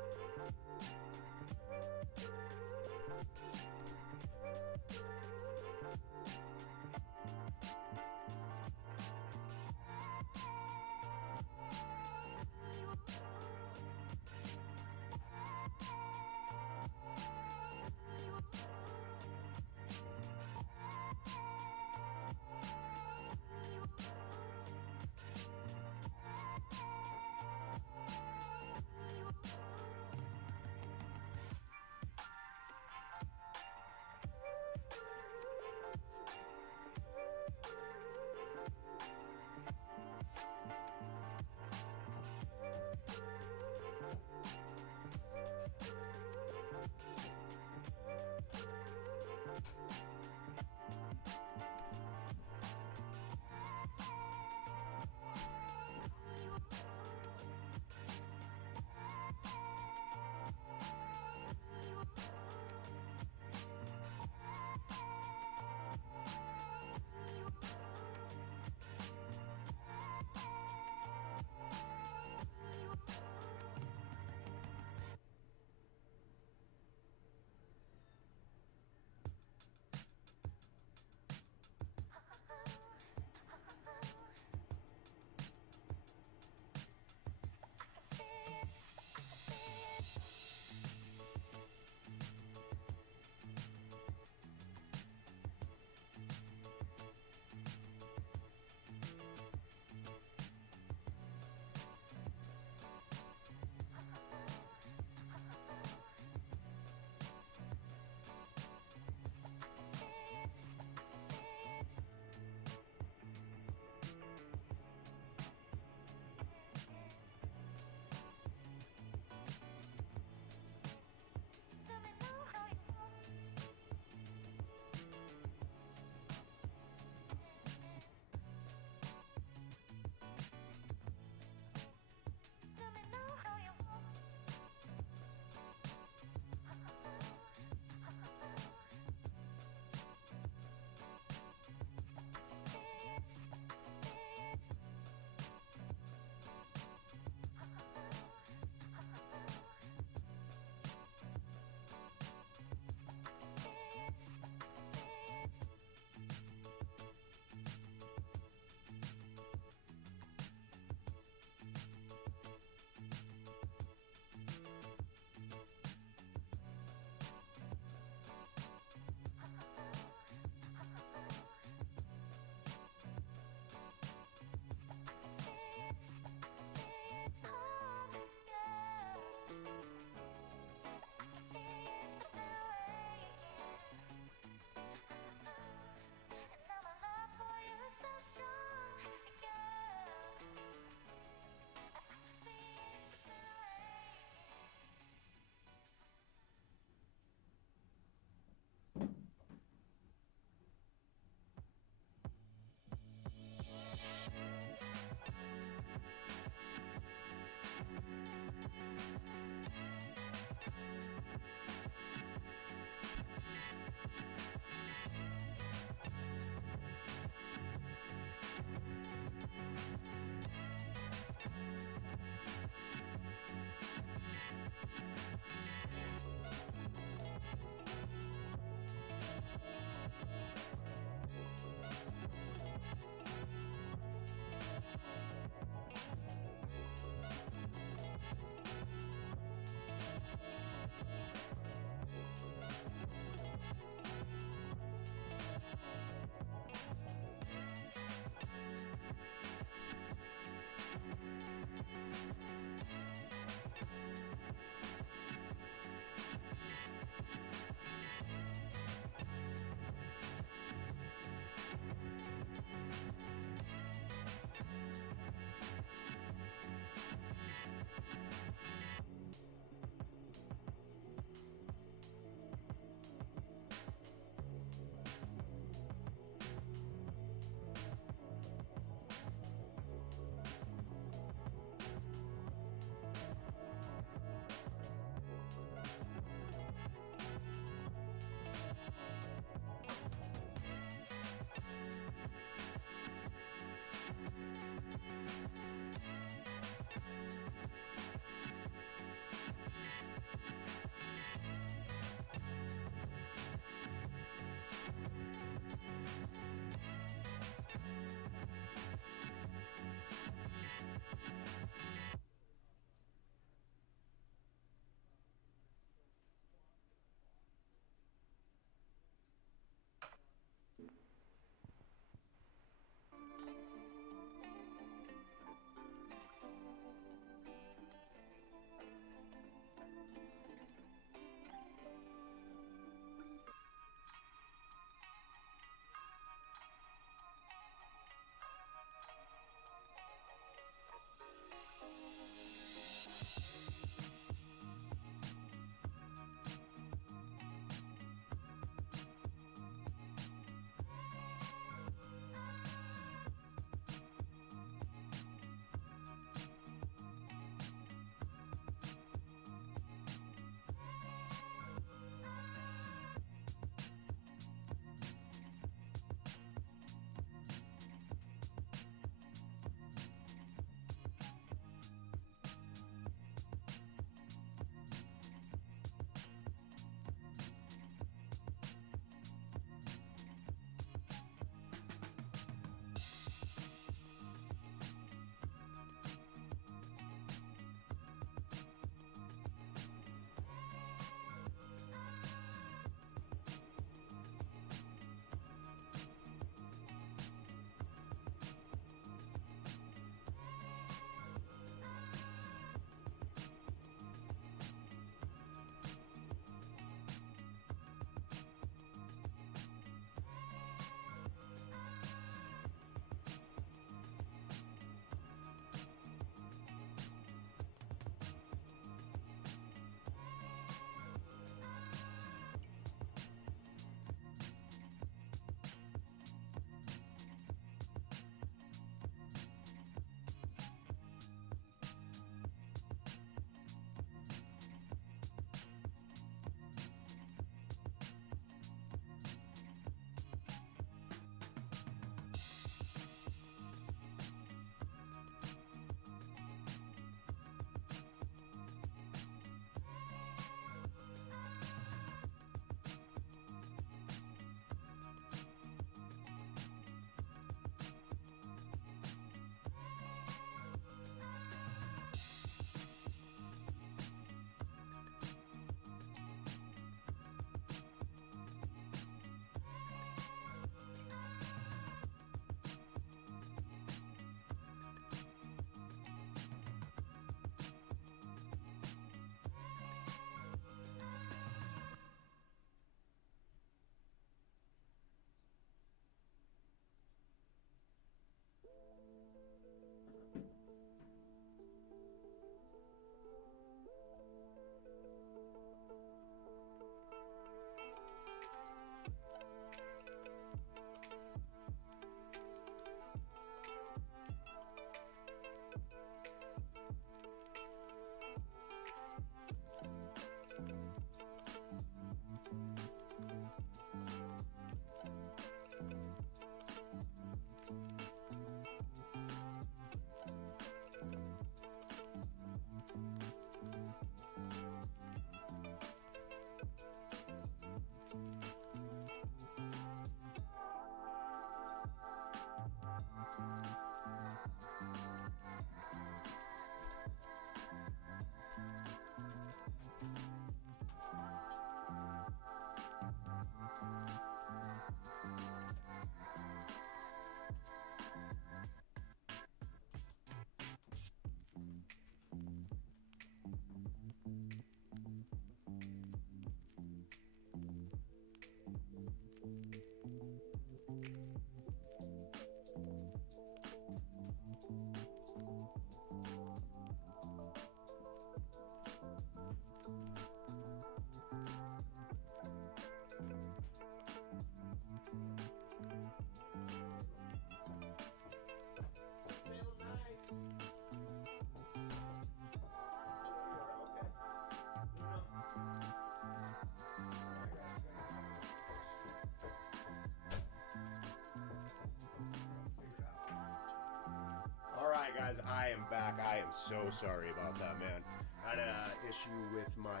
back. I am so sorry about that, man. I had an issue with my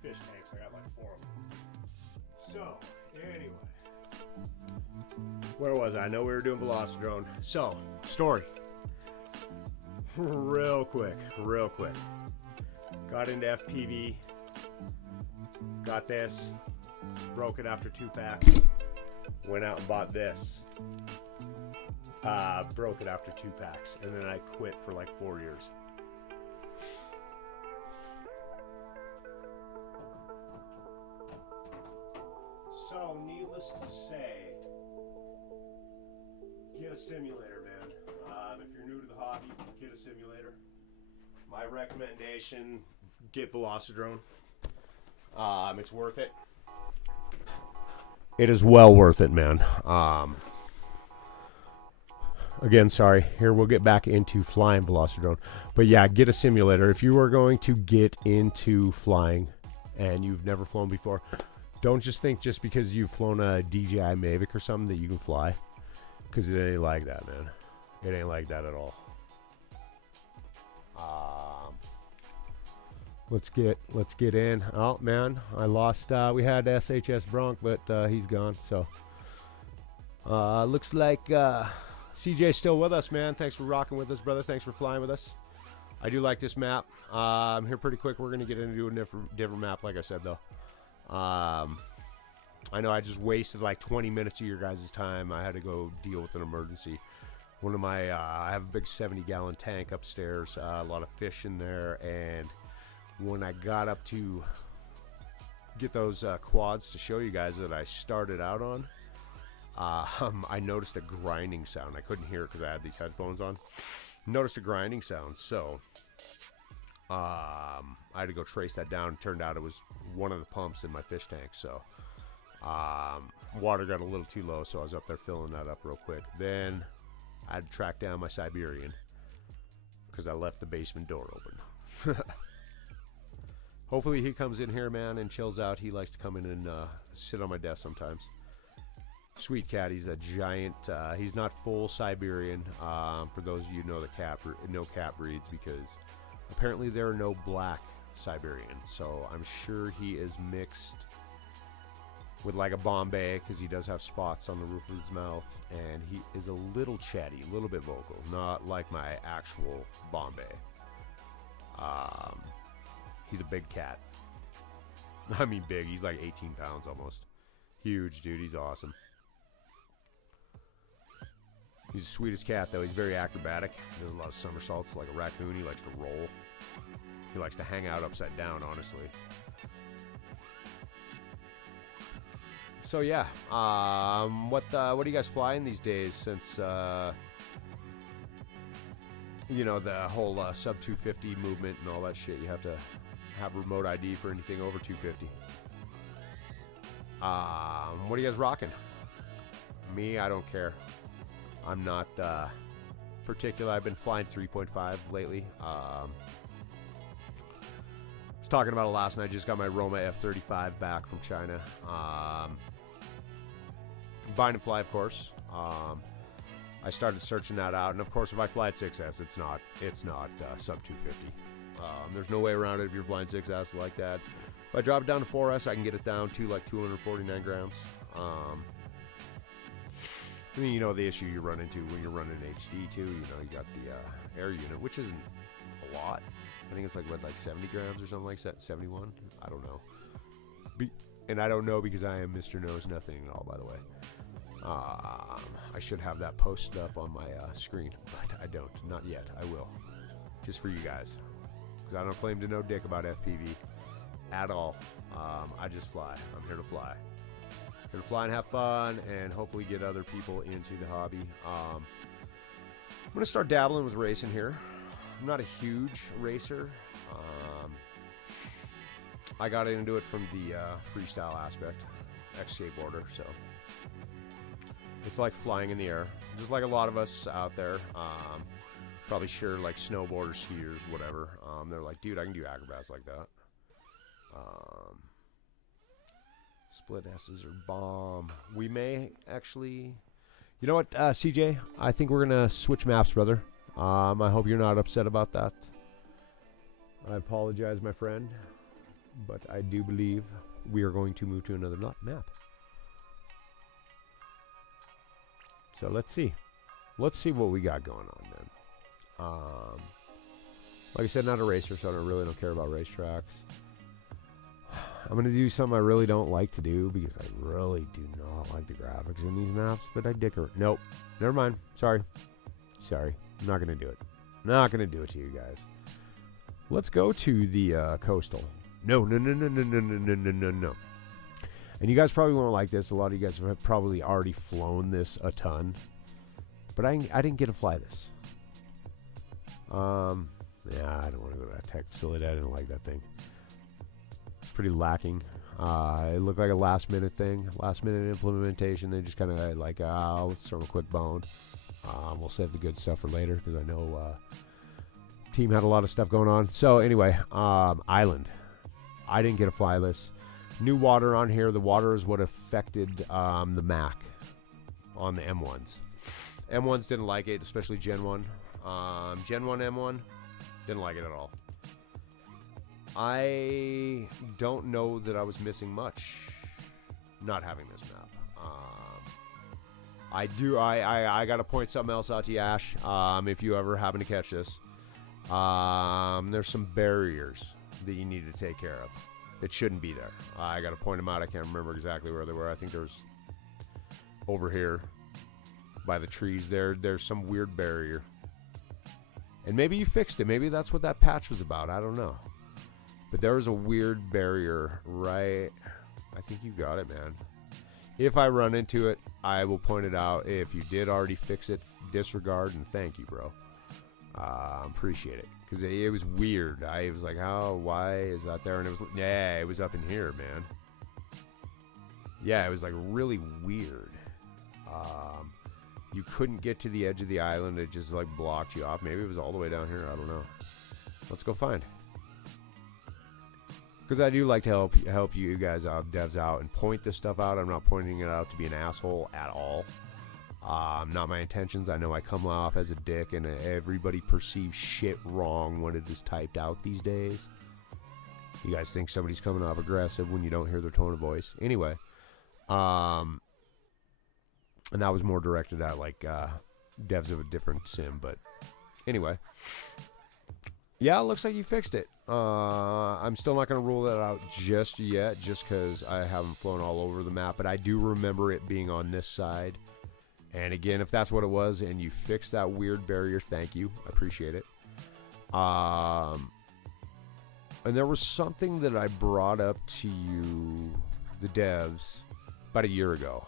fish tanks. I got like 4 of them. So, anyway. Where was I? I know we were doing Velocidrone. So, story. Real quick. Got into FPV. Got this. Broke it after 2 packs. Went out and bought this. Broke it after 2 packs. And then I quit for like 4 years. So, needless to say, get a simulator, man. If you're new to the hobby, get a simulator. My recommendation, get Velocidrone. It's worth it. It is well worth it, man. Again, sorry. Here, we'll get back into flying Velocidrone. But yeah, get a simulator. If you are going to get into flying and you've never flown before, don't just think just because you've flown a DJI Mavic or something that you can fly. Because it ain't like that, man. It ain't like that at all. Let's get in. Oh man, I lost. We had SHS Bronc, but he's gone. So looks like CJ's still with us, man. Thanks for rocking with us, brother. Thanks for flying with us. I do like this map. I'm here pretty quick. We're gonna get into a different map, like I said, though. I know I just wasted like 20 minutes of your guys' time. I had to go deal with an emergency. One of my, I have a big 70-gallon tank upstairs, a lot of fish in there, and when I got up to get those quads to show you guys that I started out on, I noticed a grinding sound. I couldn't hear it because I had these headphones on. Noticed a grinding sound, so I had to go trace that down. It turned out it was one of the pumps in my fish tank, so water got a little too low, so I was up there filling that up real quick. Then I had to track down my Siberian because I left the basement door open. Hopefully he comes in here, man, and chills out. He likes to come in and sit on my desk sometimes. Sweet cat. He's a giant. He's not full Siberian. For those of you who know know cat breeds, because apparently there are no black Siberians. So I'm sure he is mixed with like a Bombay, because he does have spots on the roof of his mouth, and he is a little chatty, a little bit vocal, not like my actual Bombay. He's a big cat. I mean big, he's like 18 pounds almost. Huge, dude, he's awesome. He's the sweetest cat, though. He's very acrobatic. He does a lot of somersaults like a raccoon. He likes to roll. He likes to hang out upside down, honestly. So yeah, what are you guys flying these days? Since you know, the whole sub 250 movement and all that shit, you have to have remote ID for anything over 250. What are you guys rocking? Me, I don't care. I'm not particular. I've been flying 3.5 lately. I was talking about it last night. I just got my Roma F35 back from China. Bind and fly, of course. I started searching that out, and of course, if I fly at 6S, it's not sub 250. There's no way around it if you're flying 6S like that. If I drop it down to 4S, I can get it down to like 249 grams. I mean, you know, the issue you run into when you're running HD too. You know, you got the air unit, which isn't a lot. I think it's like what, like 70 grams or something like that. 71. I don't know. And I don't know because I am Mr. Knows Nothing at all, by the way. I should have that posted up on my screen, but I don't. Not yet. I will. Just for you guys. Because I don't claim to know dick about FPV at all. I just fly. I'm here to fly. Here to fly and have fun and hopefully get other people into the hobby. I'm going to start dabbling with racing here. I'm not a huge racer. I got into it from the freestyle aspect, ex-skateboarder, so it's like flying in the air, just like a lot of us out there. Probably sure, like snowboarders, skiers, whatever. They're like, dude, I can do acrobats like that. Split S's are bomb. We may actually, you know what, CJ? I think we're gonna switch maps, brother. I hope you're not upset about that. I apologize, my friend, but I do believe we are going to move to another map. So let's see. Let's see what we got going on, man. Like I said, not a racer, so I really don't care about racetracks. I'm going to do something I really don't like to do because I really do not like the graphics in these maps, but I dicker. Nope. Never mind. Sorry. Sorry. I'm not going to do it. Not going to do it to you guys. Let's go to the coastal. No. And you guys probably won't like this. A lot of you guys have probably already flown this a ton. But I didn't get to fly this. Yeah, I don't want to go to that tech facility. I didn't like that thing. It's pretty lacking. It looked like a last-minute thing. Last-minute implementation. They just kind of like, let's throw a quick bone. We'll save the good stuff for later because I know team had a lot of stuff going on. So anyway, island. I didn't get to fly this. New water on here. The water is what affected the Mac on the M1s. M1s didn't like it, especially Gen 1. Gen 1 M1 didn't like it at all. I don't know that I was missing much not having this map. I got to point something else out to you, Ash. If you ever happen to catch this, there's some barriers that you need to take care of. It shouldn't be there. I got to point them out. I can't remember exactly where they were. I think there's over here by the trees there. There's some weird barrier. And maybe you fixed it. Maybe that's what that patch was about. I don't know. But there was a weird barrier right. I think you got it, man. If I run into it, I will point it out. If you did already fix it, disregard and thank you, bro. Appreciate it. Because it was weird. I was like, why is that there? And it was, yeah, it was up in here, man. Yeah, it was like really weird. You couldn't get to the edge of the island. It just like blocked you off. Maybe it was all the way down here. I don't know. Let's go find. Because I do like to help you guys out, devs out, and point this stuff out. I'm not pointing it out to be an asshole at all. Not my intentions. I know I come off as a dick, and everybody perceives shit wrong when it is typed out these days. You guys think somebody's coming off aggressive when you don't hear their tone of voice. Anyway, and that was more directed at like devs of a different sim. But anyway, yeah, it looks like you fixed it. I'm still not going to rule that out just yet, just because I haven't flown all over the map. But I do remember it being on this side. And again, if that's what it was and you fixed that weird barrier, thank you. I appreciate it. And there was something that I brought up to you, the devs, about a year ago.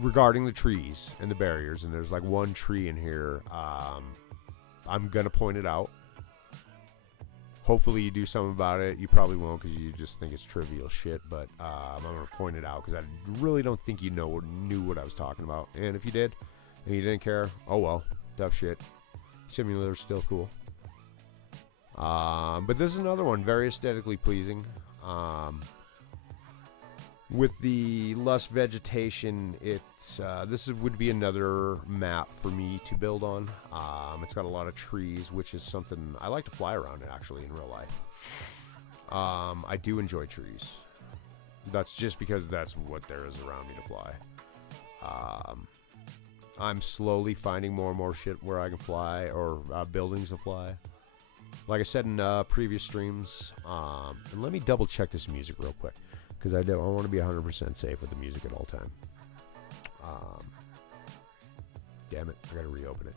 Regarding the trees and the barriers. And there's like one tree in here. I'm going to point it out. Hopefully you do something about it. You probably won't because you just think it's trivial shit. But I'm going to point it out because I really don't think you knew what I was talking about. And if you did and you didn't care, oh well. Tough shit. Simulator's still cool. But this is another one. Very aesthetically pleasing. With the lush vegetation, this would be another map for me to build on. It's got a lot of trees, which is something I like to fly around in, actually, in real life. I do enjoy trees. That's just because that's what there is around me to fly. I'm slowly finding more and more shit where I can fly, or buildings to fly. Like I said in previous streams, and let me double check this music real quick. Because I want to be 100% safe with the music at all time. Damn it, I gotta reopen it.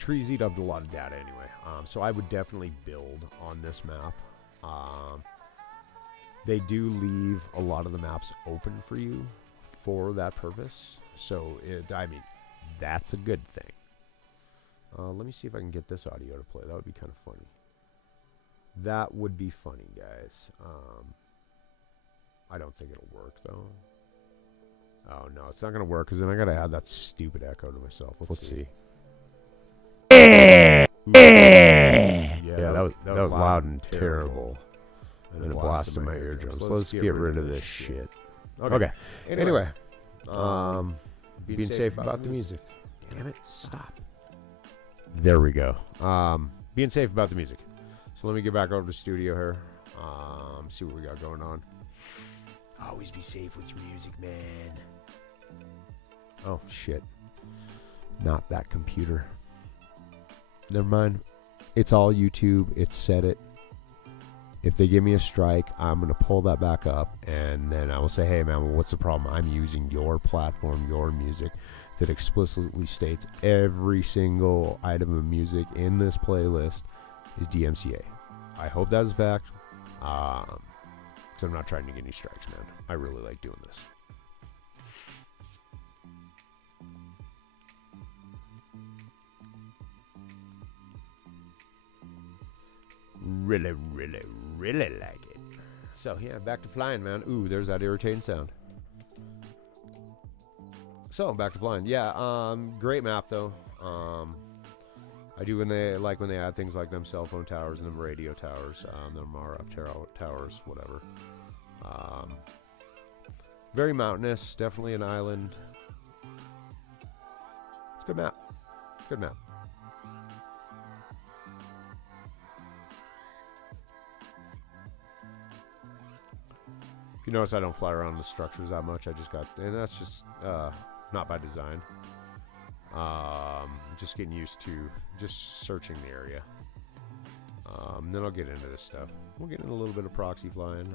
Trees eat up a lot of data anyway. So I would definitely build on this map. They do leave a lot of the maps open for you for that purpose. So, I mean, that's a good thing. Let me see if I can get this audio to play. That would be kind of funny. That would be funny, guys. I don't think it'll work, though. Oh, no, it's not going to work, because then I got to add that stupid echo to myself. Let's see. Yeah, that was loud and terrible. and a blast in my eardrums. Let's get rid of this shit. Okay. Anyway, being safe about the music. Damn it, stop. There we go. Being safe about the music. So let me get back over to the studio here. See what we got going on. Always be safe with your music, man. Oh, shit. Not that computer. Never mind. It's all YouTube. It's set it. If they give me a strike, I'm going to pull that back up, and then I will say, hey, man, what's the problem? I'm using your platform, your music, that explicitly states every single item of music in this playlist is DMCA. I hope that's a fact, because I'm not trying to get any strikes, man. I really like doing this. Really, really, really like it. So, yeah, back to flying, man. Ooh, there's that irritating sound. So, back to flying. Yeah, great map, though. I do when they add things like them cell phone towers and them radio towers, them RF towers, whatever. Very mountainous, definitely an island. It's a good map. Good map. If you notice, I don't fly around the structures that much. I just got, and that's just not by design. Just getting used to just searching the area. Then I'll get into this stuff. We'll get into a little bit of proxy flying.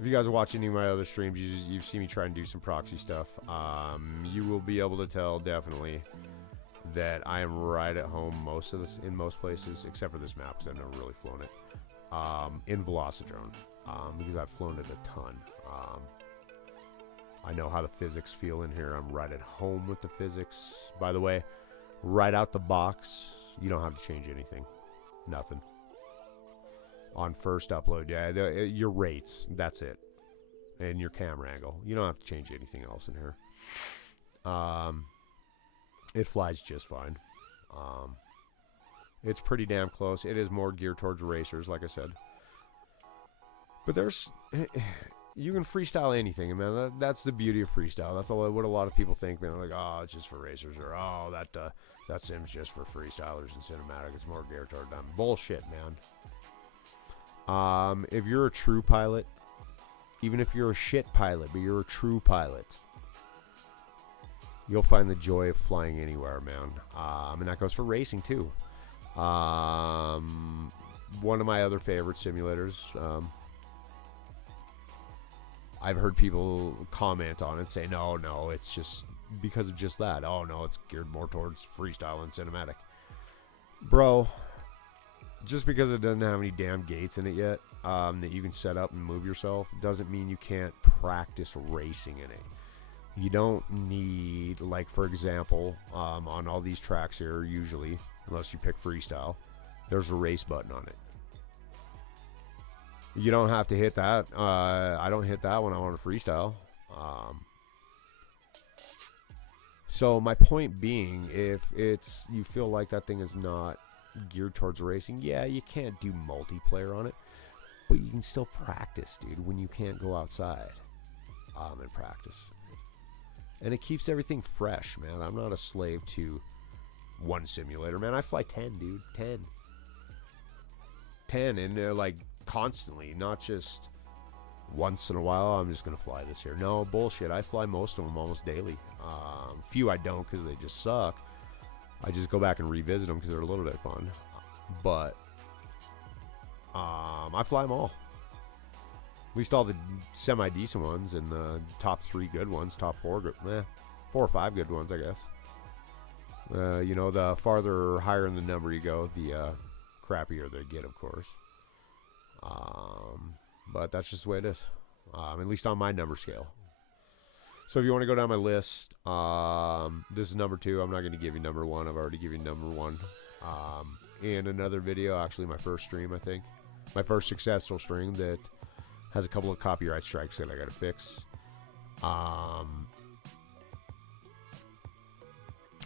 If you guys are watching any of my other streams, you've seen me try and do some proxy stuff. You will be able to tell definitely that I am right at home in most places, except for this map because I've never really flown it. In Velocidrone, because I've flown it a ton. I know how the physics feel in here. I'm right at home with the physics. By the way, right out the box, you don't have to change anything. Nothing. On first upload, yeah, your rates, that's it. And your camera angle. You don't have to change anything else in here. It flies just fine. It's pretty damn close. It is more geared towards racers, like I said. But you can freestyle anything, man. That's the beauty of freestyle. That's what a lot of people think, man. Like, oh, it's just for racers, or oh, that sim's just for freestylers and cinematic. It's more geared toward them. Bullshit, man. If you're a true pilot, even if you're a shit pilot, but you're a true pilot, you'll find the joy of flying anywhere, man. And that goes for racing too. One of my other favorite simulators. I've heard people comment on it, say, no, it's just because of just that. Oh, no, it's geared more towards freestyle and cinematic. Bro, just because it doesn't have any damn gates in it yet that you can set up and move yourself doesn't mean you can't practice racing in it. You don't need, like, for example, on all these tracks here, usually, unless you pick freestyle, there's a race button on it. You don't have to hit that. I don't hit that when I want to freestyle. So my point being, if you feel like that thing is not geared towards racing, yeah, you can't do multiplayer on it, but you can still practice, dude, when you can't go outside and practice. And it keeps everything fresh, man. I'm not a slave to one simulator, man. I fly 10, dude. 10, and they're like constantly, not just once in a while. I'm just gonna fly this here. No bullshit. I fly most of them almost daily. Few I don't because they just suck. I just go back and revisit them because they're a little bit fun. But I fly them all. At least all the semi-decent ones and the top 3 good ones, top 4 good, 4 or 5 good ones, I guess. You know, the farther higher in the number you go, the crappier they get, of course. But that's just the way it is. At least on my number scale. So if you want to go down my list, this is number 2. I'm not going to give you number 1. I've already given you number 1. In another video, actually my first stream, I think. My first successful stream that has a couple of copyright strikes that I got to fix.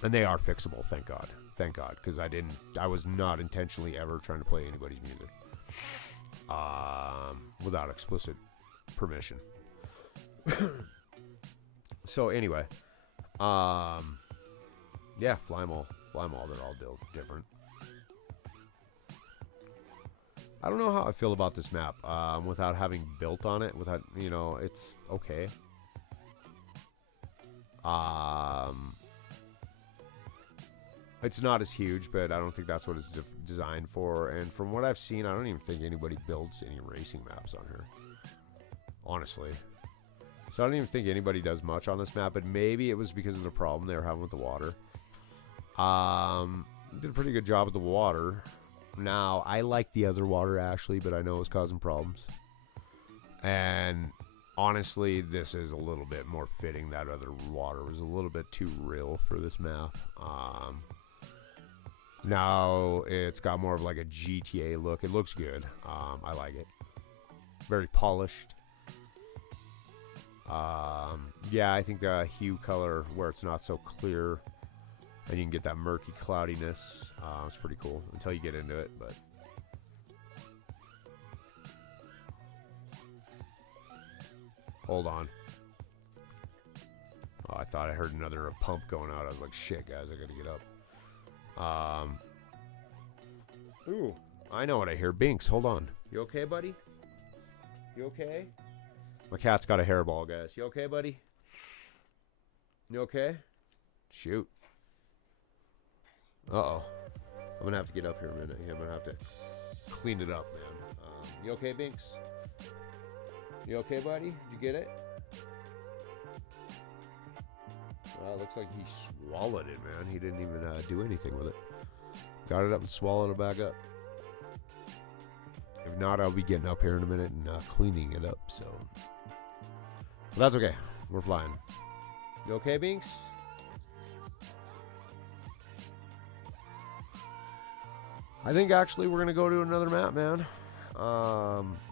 And they are fixable, thank God. Thank God, because I was not intentionally ever trying to play anybody's music. without explicit permission. So anyway, yeah, fly them all. They're all different. I don't know how I feel about this map without having built on it. Without, you know, it's okay. It's not as huge, but I don't think that's what it's designed for. And from what I've seen, I don't even think anybody builds any racing maps on here, honestly. So I don't even think anybody does much on this map, but maybe it was because of the problem they were having with the water. Did a pretty good job with the water. Now, I like the other water, actually, but I know it's causing problems. And honestly, this is a little bit more fitting. That other water was a little bit too real for this map. Now, it's got more of like a GTA look. It looks good. I like it. Very polished. Yeah, I think the hue color where it's not so clear and you can get that murky cloudiness. It's pretty cool until you get into it, but hold on. Oh, I thought I heard another pump going out. I was like, shit, guys, I gotta get up. Ooh, I know what I hear. Binks, hold on. You okay, buddy? You okay? My cat's got a hairball, guys. You okay, buddy? You okay? Shoot. Uh-oh. I'm gonna have to get up here a minute. I'm gonna have to clean it up, man. You okay, Binks? You okay, buddy? Did you get it? Well, it looks like he swallowed it, man. He didn't even do anything with it. Got it up and swallowed it back up. If not, I'll be getting up here in a minute and cleaning it up, so. But that's okay. We're flying. You okay, Binks? I think actually we're going to go to another map, man.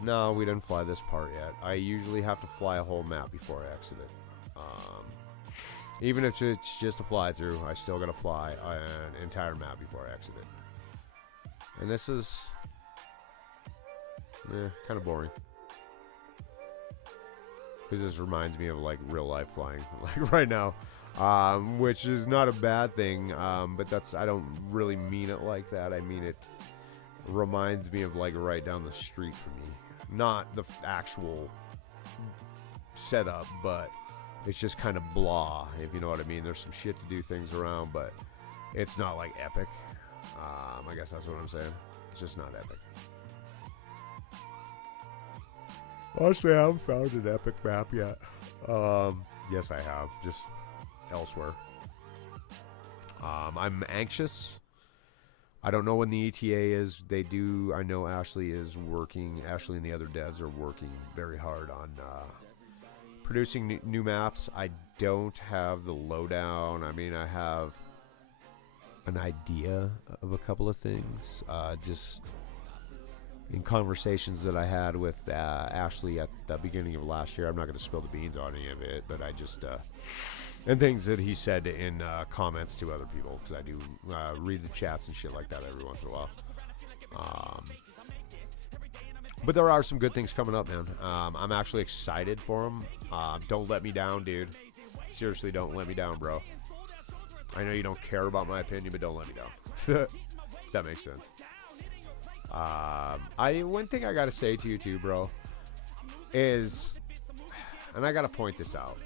No, we didn't fly this part yet. I usually have to fly a whole map before I exit it. Even if it's just a fly through, I still got to fly an entire map before I exit it. And this is kind of boring. Because this reminds me of like real life flying, like right now. Which is not a bad thing, but I don't really mean it like that. I mean it reminds me of like right down the street for me. Not the actual setup, but it's just kind of blah, if you know what I mean. There's some shit to do things around, but it's not like epic. I guess that's what I'm saying. It's just not epic. Honestly, I haven't found an epic map yet. Yes, I have. Just elsewhere. I'm anxious. I don't know when the ETA is. They do. I know Ashley is working. Ashley and the other devs are working very hard on producing new maps. I don't have the lowdown. I mean, I have an idea of a couple of things. Just in conversations that I had with Ashley at the beginning of last year. I'm not going to spill the beans on any of it, but I just and things that he said in comments to other people, because I do read the chats and shit like that every once in a while. But there are some good things coming up, man. I'm actually excited for them. Don't let me down, dude. Seriously, don't let me down, bro. I know you don't care about my opinion, but don't let me down. That makes sense. One thing I gotta say to you too, bro, is, and I gotta point this out,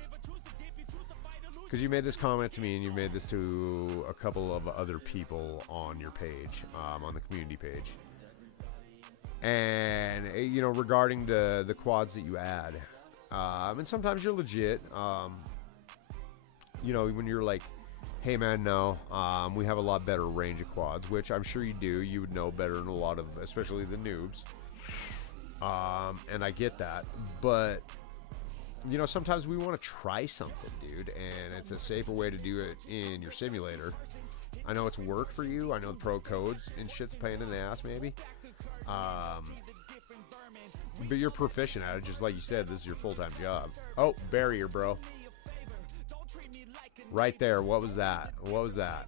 because you made this comment to me and you made this to a couple of other people on your page, on the community page, and you know, regarding the quads that you add, and sometimes you're legit, you know, when you're like, hey man, no, we have a lot better range of quads, which I'm sure you do. You would know better than a lot of, especially the noobs. And I get that, but you know, sometimes we want to try something, dude, and it's a safer way to do it in your simulator. I know it's work for you. I know the pro codes and shit's a pain in the ass, maybe. But you're proficient at it, just like you said. This is your full-time job. Oh, barrier, bro. Right there. What was that? What was that?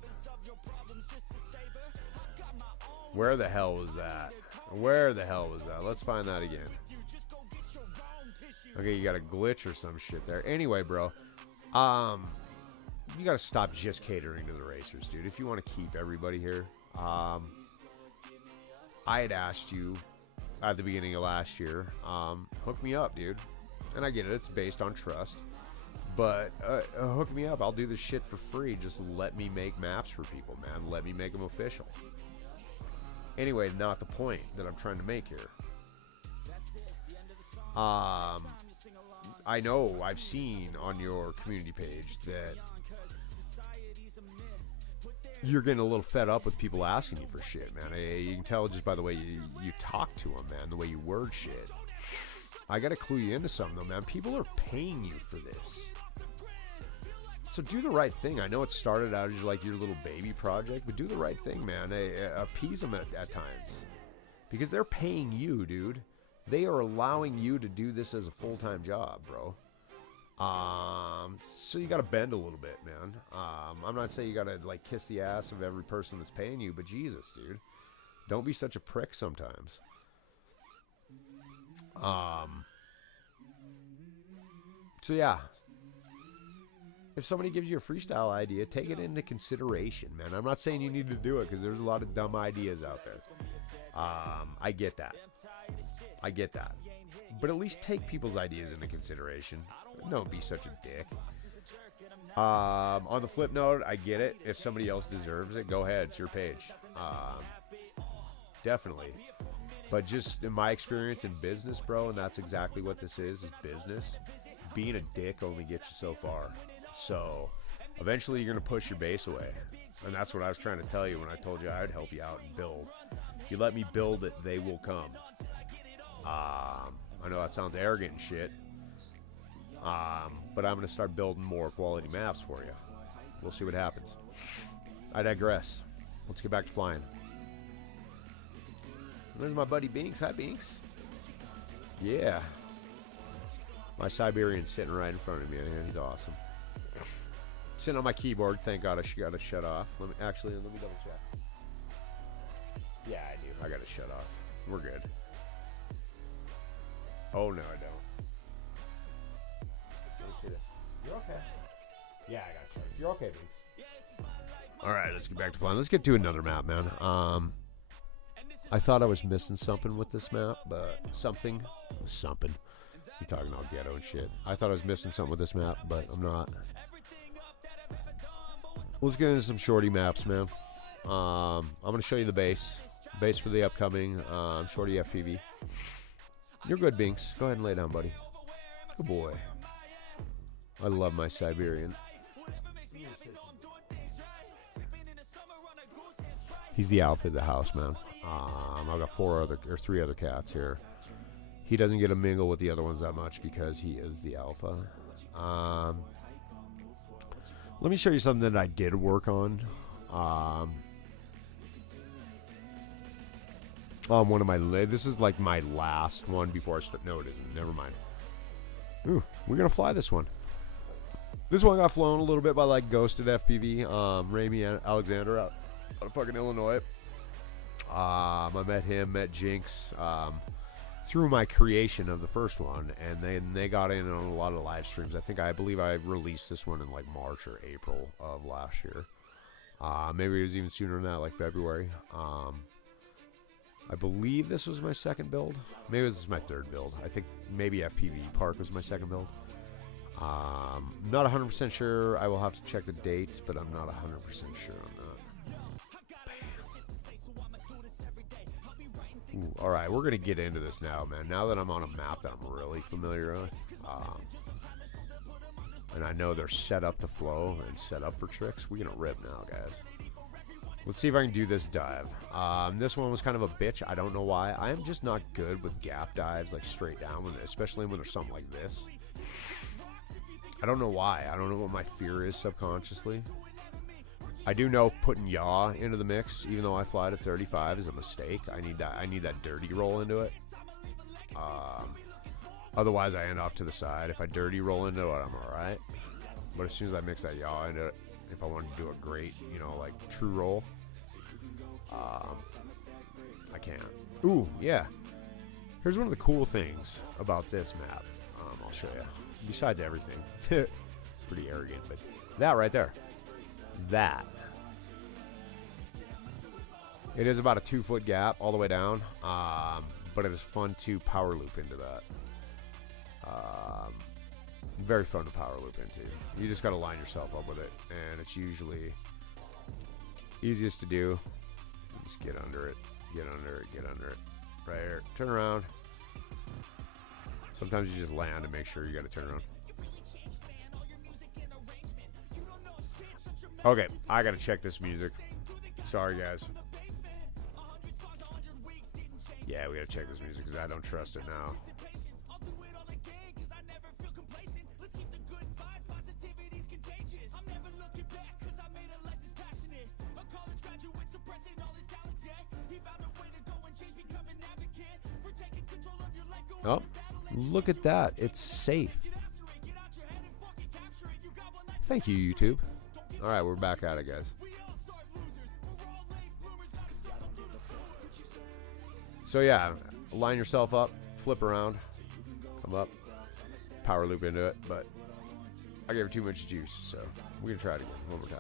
Where the hell was that? Where the hell was that? Let's find that again. Okay, you got a glitch or some shit there. Anyway, bro. You gotta stop just catering to the racers, dude. If you want to keep everybody here. I had asked you at the beginning of last year, hook me up, dude. And I get it, it's based on trust. But hook me up. I'll do this shit for free. Just let me make maps for people, man. Let me make them official. Anyway, not the point that I'm trying to make here. I know I've seen on your community page that you're getting a little fed up with people asking you for shit, man. You can tell just by the way you talk to them, man. The way you word shit. I gotta clue you into something, though, man. People are paying you for this. So do the right thing. I know it started out as like your little baby project, but do the right thing, man. Appease them at times. Because they're paying you, dude. They are allowing you to do this as a full-time job, bro. So you gotta bend a little bit, man. I'm not saying you gotta like kiss the ass of every person that's paying you, but Jesus, dude. Don't be such a prick sometimes. So yeah. If somebody gives you a freestyle idea, take it into consideration, man. I'm not saying you need to do it because there's a lot of dumb ideas out there. I get that. I get that. But at least take people's ideas into consideration. Don't be such a dick. On the flip note, I get it. If somebody else deserves it, go ahead. It's your page. Definitely. But just in my experience in business, bro, and that's exactly what this is business. Being a dick only gets you so far. So eventually you're going to push your base away. And that's what I was trying to tell you when I told you I'd help you out and build. If you let me build it, they will come. I know that sounds arrogant and shit. But I'm going to start building more quality maps for you. We'll see what happens. I digress. Let's get back to flying. There's my buddy Binks. Hi, Binks. Yeah. My Siberian's sitting right in front of me. He's awesome. Sitting on my keyboard. Thank God I got to shut off. Let me double check. Yeah, I do. I got to shut off. We're good. Oh, no, I don't. Let me see this. You're okay. Yeah, I got you. You're okay, Binks. All right, let's get back to flying. Let's get to another map, man. I thought I was missing something with this map, but something. You're talking all ghetto and shit. I thought I was missing something with this map, but I'm not. Let's get into some shorty maps, man. I'm going to show you the base. Base for the upcoming shorty FPV. You're good, Binks. Go ahead and lay down, buddy. Good boy. I love my Siberian. He's the alpha of the house, man. I've got 3 other cats here. He doesn't get to mingle with the other ones that much because he is the alpha. Let me show you something that I did work on. On one of my this is like my last one before I start. No, it isn't. Never mind. Ooh, we're gonna fly this one. This one got flown a little bit by like Ghosted FPV, Ramy Alexander out of fucking Illinois. I met Jinx through my creation of the first one, and then they got in on a lot of live streams. I believe I released this one in like March or April of last year. Maybe it was even sooner than that, like February. I believe this was my second build. Maybe this is my third build. I think maybe FPV Park was my second build. Not 100% sure. I will have to check the dates, but I'm not 100% sure on that. Ooh, all right, we're gonna get into this now, man. Now that I'm on a map that I'm really familiar with, and I know they're set up to flow and set up for tricks, we're gonna rip now, guys. Let's see if I can do this dive. This one was kind of a bitch. I don't know why. I am just not good with gap dives, like straight down, especially when there's something like this. I don't know why. I don't know what my fear is subconsciously. I do know putting yaw into the mix, even though I fly to 35, is a mistake. I need that dirty roll into it. Otherwise, I end off to the side. If I dirty roll into it, I'm all right. But as soon as I mix that yaw into it, if I want to do a great, like true roll, I can't. Ooh, yeah. Here's one of the cool things about this map. I'll show you. Besides everything. Pretty arrogant, but that right there. That. It is about a 2-foot gap all the way down, but it is fun to power loop into that. Very fun to power loop into. You just got to line yourself up with it, and it's usually easiest to do. You just get under it, get under it, get under it. Right here. Turn around. Sometimes you just land and make sure you got to turn around. Okay, I got to check this music. Sorry, guys. Yeah, we got to check this music because I don't trust it now. Oh, look at that. It's safe. Thank you, YouTube. All right, we're back at it, guys. So, yeah, line yourself up, flip around, come up, power loop into it, but I gave it too much juice, so we're going to try it again one more time.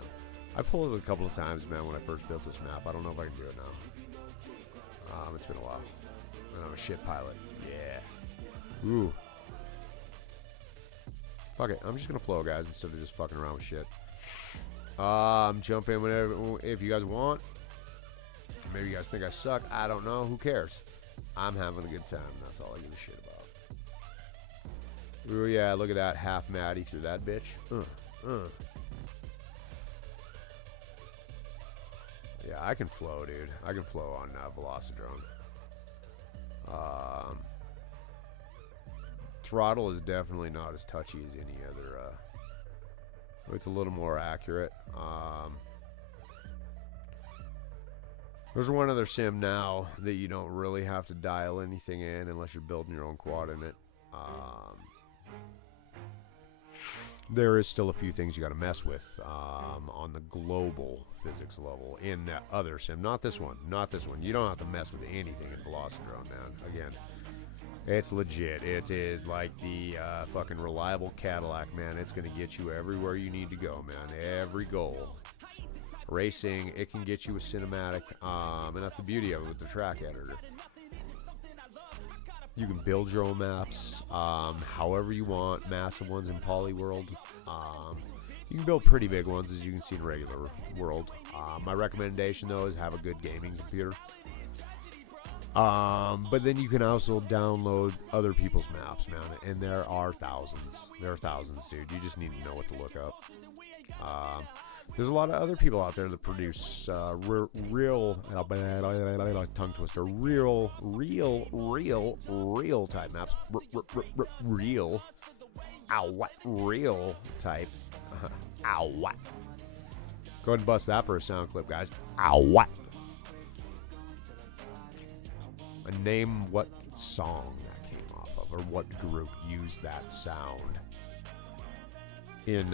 I pulled it a couple of times, man, when I first built this map. I don't know if I can do it now. It's been a while. And I'm a shit pilot. Yeah. Ooh. Fuck it. I'm just going to flow, guys, instead of just fucking around with shit. Jump in whenever, if you guys want. Maybe you guys think I suck. I don't know. Who cares? I'm having a good time. That's all I give a shit about. Ooh, yeah. Look at that. Half Maddie through that bitch. Yeah, I can flow, dude. I can flow on Velocidrone. Throttle is definitely not as touchy as any other. It's a little more accurate. There's one other sim now that you don't really have to dial anything in unless you're building your own quad in it. There is still a few things you got to mess with on the global physics level in that other sim. Not this one. Not this one. You don't have to mess with anything in Velocidrone, man. Again, it's legit. It is like the fucking reliable Cadillac, man. It's going to get you everywhere you need to go, man. Every goal. Racing, it can get you a cinematic, and that's the beauty of it with the track editor. You can build your own maps however you want, massive ones in Poly World. You can build pretty big ones, as you can see in regular world. My recommendation, though, is have a good gaming computer. But then you can also download other people's maps, man, and there are thousands. There are thousands, dude. You just need to know what to look up. There's a lot of other people out there that produce real tongue twister, real type maps, real type. Ow, what? Go ahead and bust that for a sound clip, guys. Ow, what? And name what song that came off of, or what group used that sound in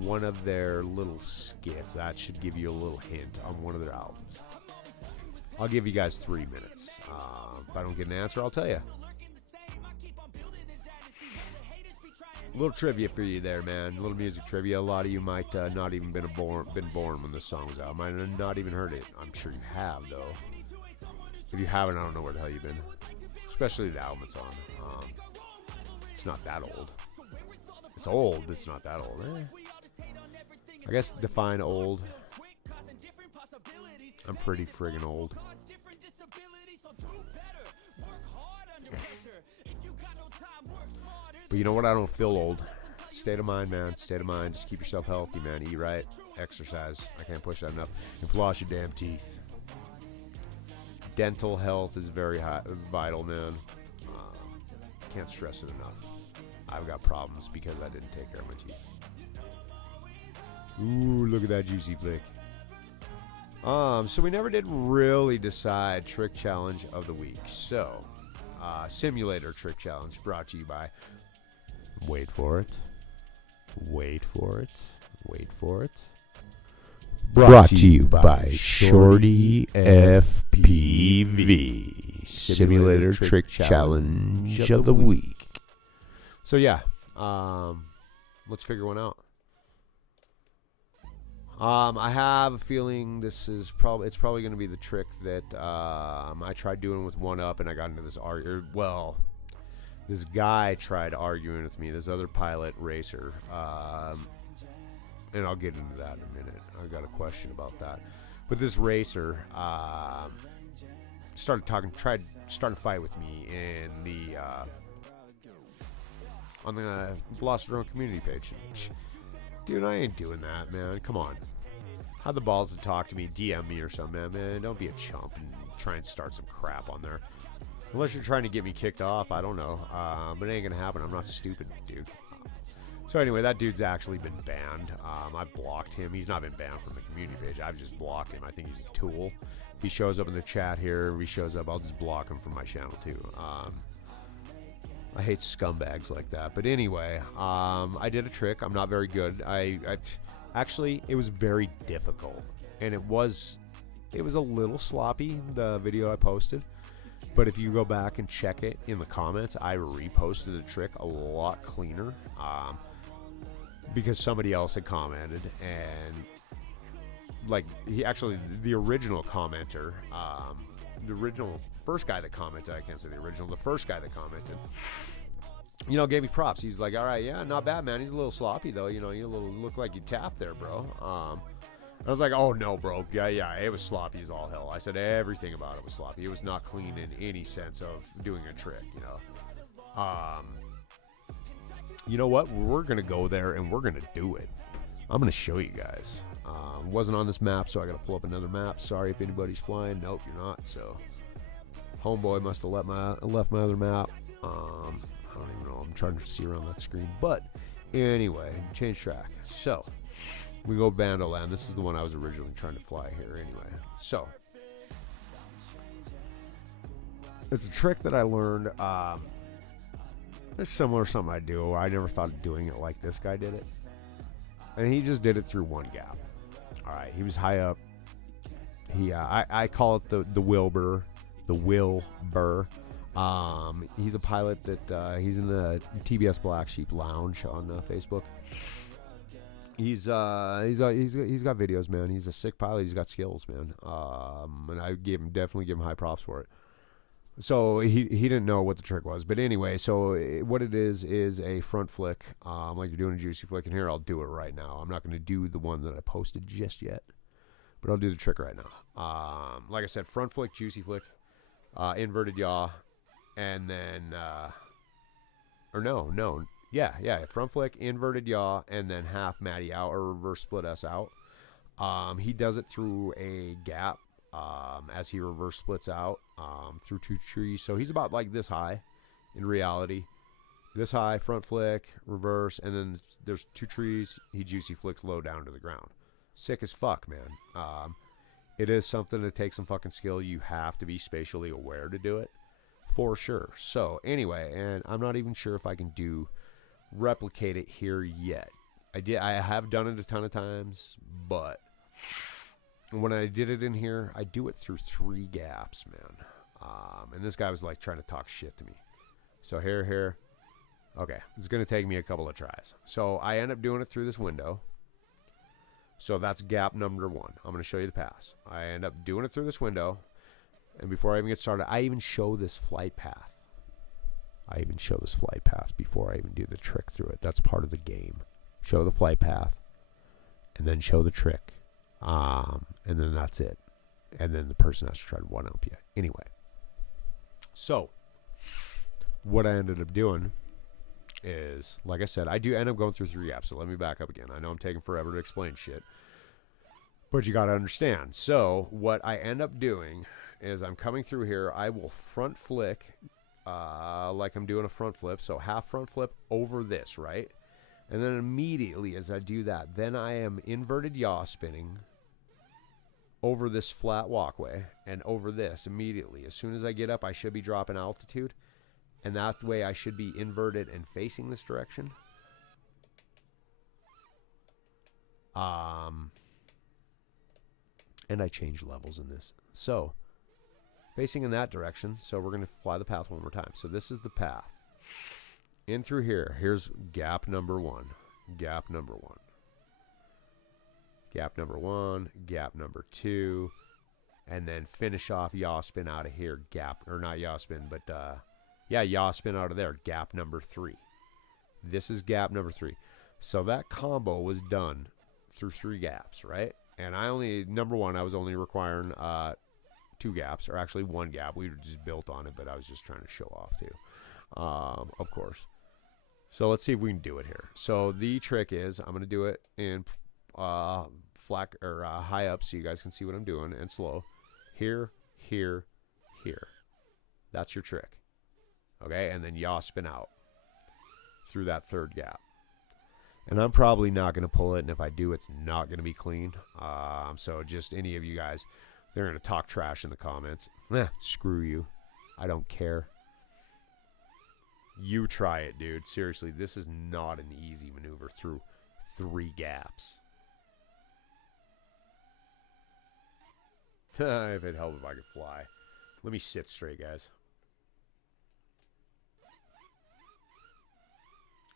one of their little skits. That should give you a little hint on one of their albums. I'll give you guys 3 minutes. If I don't get an answer, I'll tell you. A little trivia for you there, man. A little music trivia. A lot of you might not even been born when this song was out. Might have not even heard it. I'm sure you have, though. If you haven't, I don't know where the hell you've been. Especially the album it's on. It's not that old. It's old, but it's not that old. I guess define old. I'm pretty friggin' old. But you know what? I don't feel old. State of mind, man. State of mind. Just keep yourself healthy, man. Eat right. Exercise. I can't push that enough. And floss your damn teeth. Dental health is very vital, man. Can't stress it enough. I've got problems because I didn't take care of my teeth. Ooh, look at that juicy flick. So we never did really decide trick challenge of the week. So, simulator trick challenge brought to you by, wait for it, wait for it, wait for it, Brought to you by Shorty FPV. Simulator Trick Challenge of the Week. So yeah, let's figure one out. I have a feeling this is probably going to be the trick that I tried doing with one up, and I got into this argument. Well, this guy tried arguing with me, this other pilot racer, and I'll get into that in a minute. I got a question about that. But this racer tried starting to fight with me in the on the Velocidrone community page. Dude, I ain't doing that, man. Come on. Have the balls to talk to me, DM me or something, man. Don't be a chump and try and start some crap on there. Unless you're trying to get me kicked off, I don't know. But it ain't gonna happen. I'm not stupid, dude. So anyway, that dude's actually been banned. I've blocked him. He's not been banned from the community page. I've just blocked him. I think he's a tool. If he shows up in the chat here, if he shows up, I'll just block him from my channel too. I hate scumbags like that. But anyway, I did a trick. I'm not very good. Actually, it was very difficult, and it was a little sloppy, the video I posted. But if you go back and check it in the comments, I reposted the trick a lot cleaner, because somebody else had commented, and like the original commenter, the original first guy that commented, I can't say the original, the first guy that commented, you know, gave me props. He's like, all right, yeah, not bad, man. He's a little sloppy though, you know, you look like you tapped there, bro. I was like, oh no, bro, yeah, it was sloppy as all hell. I said everything about it was sloppy. It was not clean in any sense of doing a trick, you know. You know what? We're gonna go there and we're gonna do it. I'm gonna show you guys. Wasn't on this map, so I gotta pull up another map. Sorry if anybody's flying. Nope, you're not. So, homeboy must have left my other map. I don't even know. I'm trying to see around that screen. But anyway, change track. So we go Vandoland. This is the one I was originally trying to fly here. Anyway, so it's a trick that I learned. It's similar to something I do. I never thought of doing it like this guy did it. And he just did it through one gap. All right, he was high up. I call it the Wilbur. The Wilbur. He's a pilot that he's in the TBS Black Sheep Lounge on Facebook. He's got videos, man. He's a sick pilot. He's got skills, man. And I definitely give him high props for it. So he didn't know what the trick was, but anyway, so what it is a front flick, like you're doing a juicy flick. And here, I'll do it right now. I'm not going to do the one that I posted just yet, but I'll do the trick right now. Like I said, front flick, juicy flick, inverted yaw, and then front flick, inverted yaw, and then half Matty out or reverse split us out. He does it through a gap. As he reverse splits out through two trees. So he's about like this high in reality. This high, front flick, reverse, and then there's two trees. He juicy flicks low down to the ground. Sick as fuck, man. It is something that takes some fucking skill. You have to be spatially aware to do it, for sure. So anyway, and I'm not even sure if I can replicate it here yet. I have done it a ton of times, but when I did it in here, I do it through 3 gaps, man. And this guy was like trying to talk shit to me. So here. Okay, it's going to take me a couple of tries. So I end up doing it through this window. So that's gap number 1. I'm going to show you the pass. I end up doing it through this window. And before I even get started, I even show this flight path. Before I even do the trick through it. That's part of the game. Show the flight path. And then show the trick. And then that's it. And then the person has to try to one-up you. Anyway. So, what I ended up doing is, like I said, I do end up going through 3 gaps. So let me back up again. I know I'm taking forever to explain shit. But you got to understand. So, what I end up doing is I'm coming through here. I will front flick like I'm doing a front flip. So, half front flip over this, right? And then immediately as I do that, then I am inverted yaw spinning over this flat walkway and over this immediately. As soon as I get up, I should be dropping altitude. And that way I should be inverted and facing this direction. And I change levels in this. So, facing in that direction. So we're going to fly the path one more time. So this is the path. In through here. Here's gap number 1. Gap number 1. Gap number 1. Gap number 2. And then finish off yaw spin out of here. Gap, or not yaw spin, but yeah, yaw spin out of there. Gap number 3. This is gap number 3. So that combo was done through 3 gaps, right? And I only, number 1, I was only requiring 2 gaps, or actually 1 gap. We were just built on it, but I was just trying to show off too, of course. So let's see if we can do it here. So the trick is I'm going to do it in flat or high up so you guys can see what I'm doing, and slow. Here, here, here. That's your trick. Okay, and then yaw spin out through that 3rd gap. And I'm probably not going to pull it, and if I do, it's not going to be clean. So just any of you guys, they're going to talk trash in the comments. Screw you. I don't care. You try it, dude. Seriously, this is not an easy maneuver through 3 gaps. If it helped if I could fly. Let me sit straight, guys.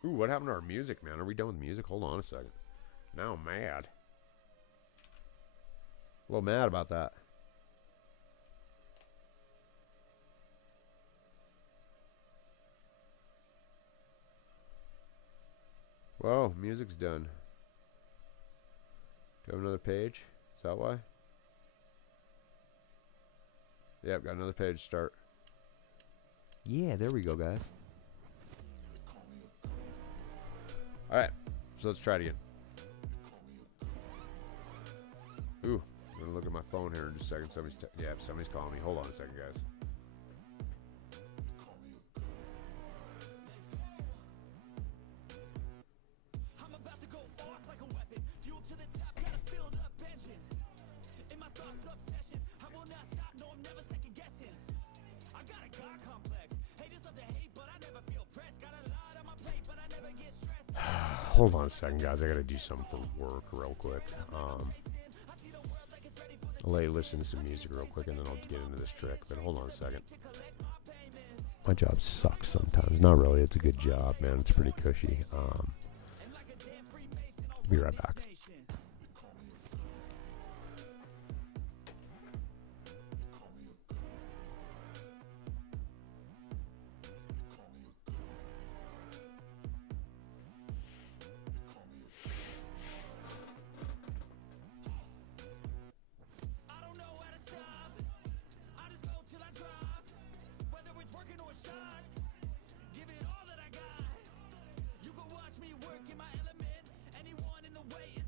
Ooh, what happened to our music, man? Are we done with music? Hold on a second. Now I'm mad. A little mad about that. Whoa, music's done. Do I have another page? Is that why? Yep, got another page to start. Yeah, there we go, guys. Alright, so let's try it again. Ooh, I'm gonna look at my phone here in just a second. Somebody's calling me. Hold on a second, guys. I'm about to go off like a weapon. Fuel to the top, got a filled up engine. In my thoughts obsession, I will not stop, no, I'm never second guessing. I got a God complex. Haters love to hate, but I never feel pressed. Got a lot on my plate, but I never get stressed. Hold on a second, guys. I gotta do something for work real quick. I'll let you listen to some music real quick, and then I'll get into this trick. But hold on a second. My job sucks sometimes. Not really. It's a good job, man. It's pretty cushy. Be right back. Give it all that I got. You can watch me work in my element. Anyone in the way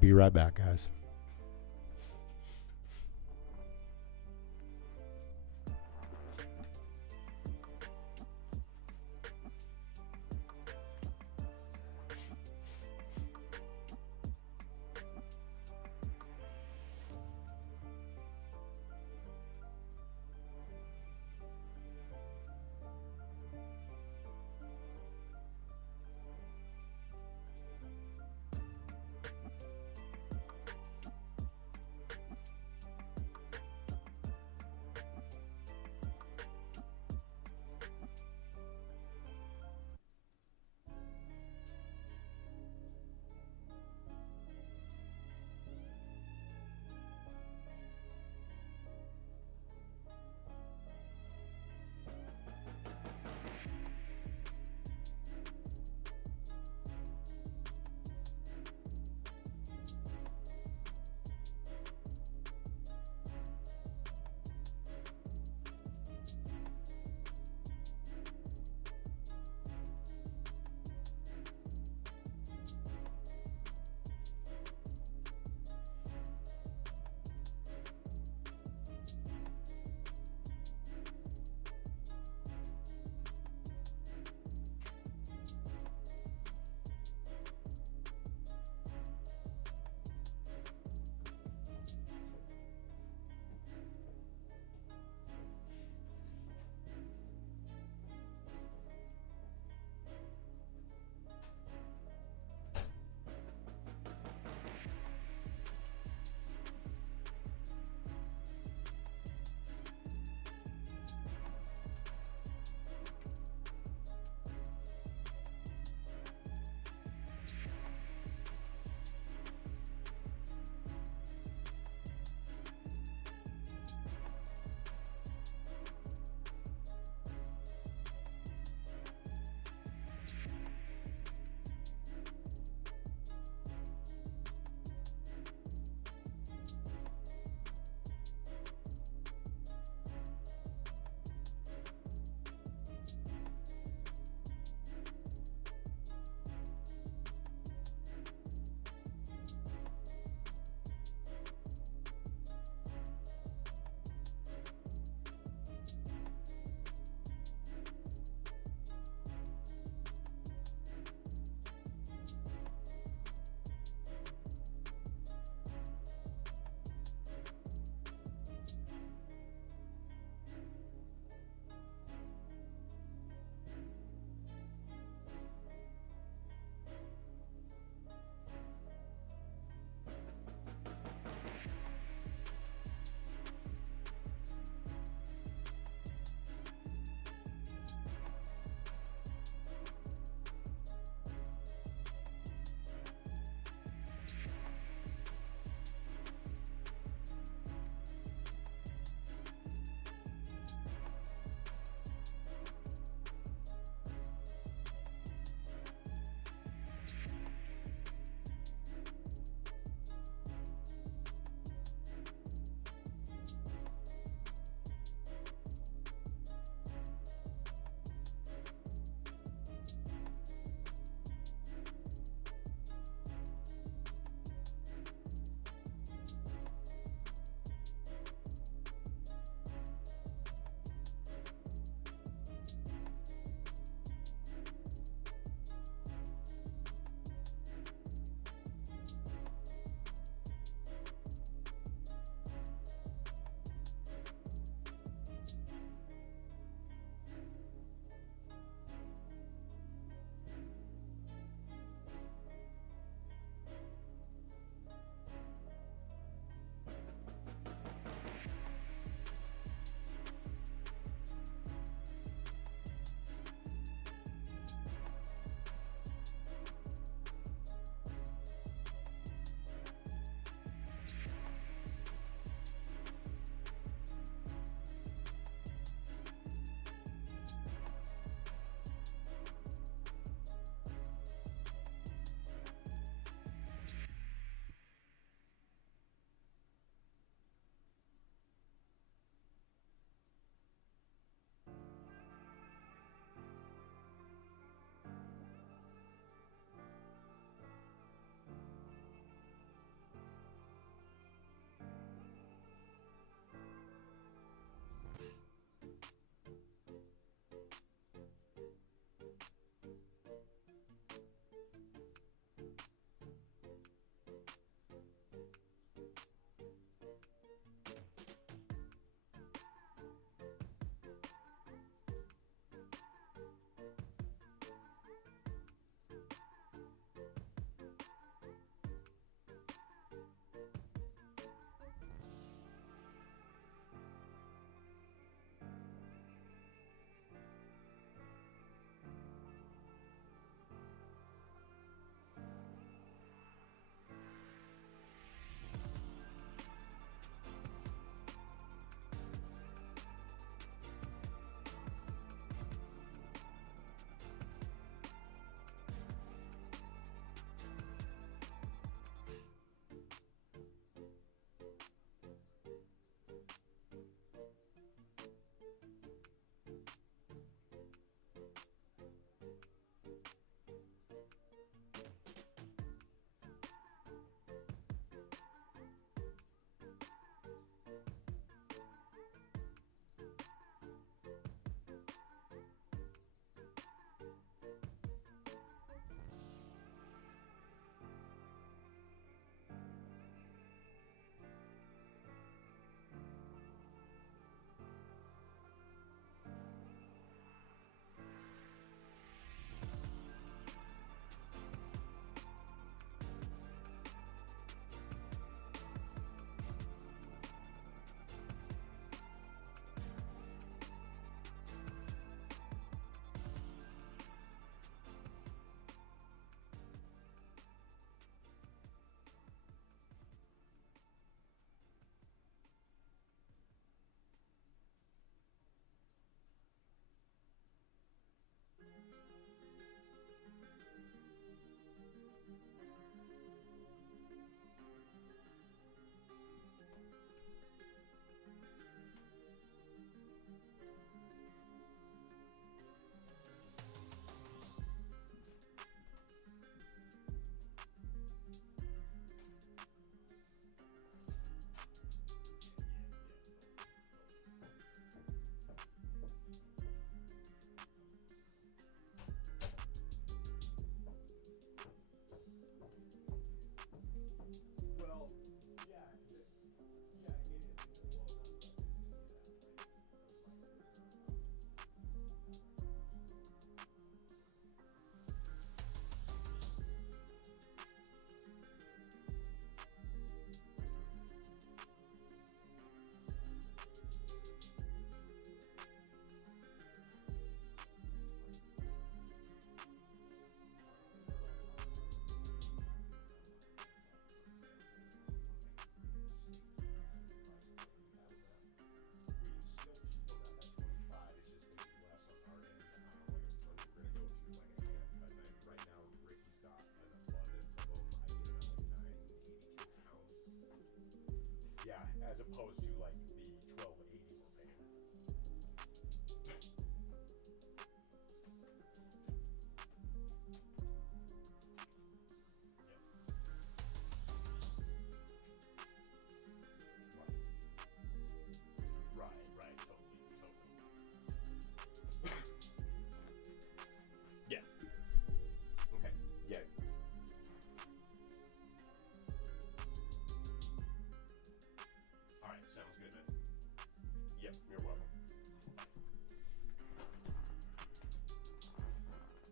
Be right back, guys.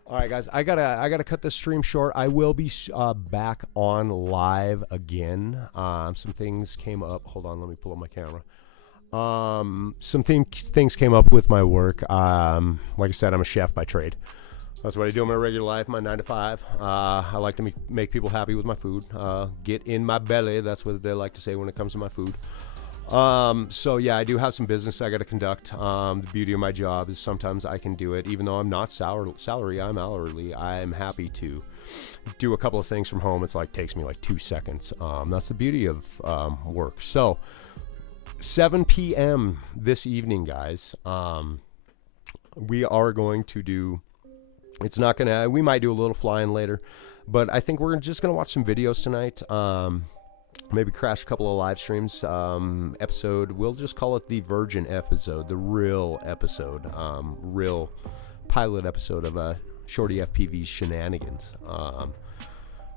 All right, guys, I gotta cut this stream short. I will be back on live again. Some things came up. Hold on, let me pull up my camera. Some things came up with my work. Like I said, I'm a chef by trade. That's what I do in my regular life, my 9 to 5. I like to make people happy with my food. Get in my belly. That's what they like to say when it comes to my food. So yeah, I do have some business I got to conduct. The beauty of my job is sometimes I can do it, even though I'm not salary, I'm hourly. I'm happy to do a couple of things from home. It's like, takes me like 2 seconds. That's the beauty of, work. So 7 p.m. this evening, guys, we are going to do, we might do a little flying later, but I think we're just going to watch some videos tonight. Maybe crash a couple of live streams. Episode, we'll just call it the virgin episode, the real episode, real pilot episode of Shorty FPV's shenanigans.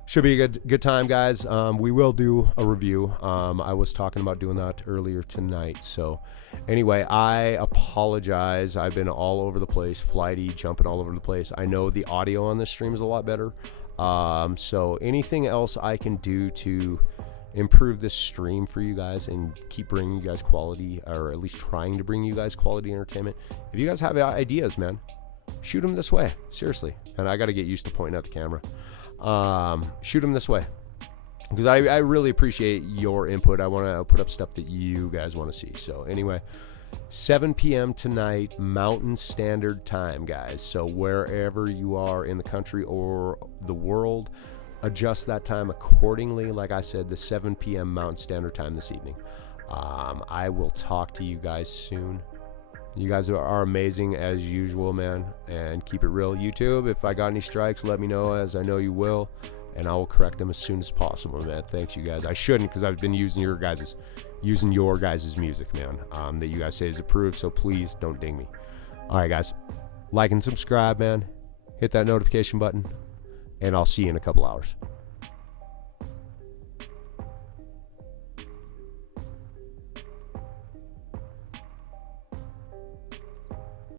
Should be a good time, guys. We will do a review. I was talking about doing that earlier tonight. So anyway, I apologize. I've been all over the place, flighty, jumping all over the place. I know the audio on this stream is a lot better. So anything else I can do to improve this stream for you guys and keep bringing you guys quality, or at least trying to bring you guys quality entertainment. If you guys have ideas, man, shoot them this way, seriously. And I got to get used to pointing at the camera. Shoot them this way, because I really appreciate your input. I want to put up stuff that you guys want to see. So anyway, 7 p.m. tonight, Mountain Standard Time, guys. So wherever you are in the country or the world, adjust that time accordingly. Like I said, the 7 p.m. Mountain Standard Time this evening. I will talk to you guys soon. You guys are amazing as usual, man, and keep it real. YouTube, if I got any strikes, let me know, as I know you will, and I will correct them as soon as possible, man. Thanks, you guys. I shouldn't, because I've been using your guys' music, man, that you guys say is approved, so please don't ding me. All right, guys, like and subscribe, man. Hit that notification button, and I'll see you in a couple hours.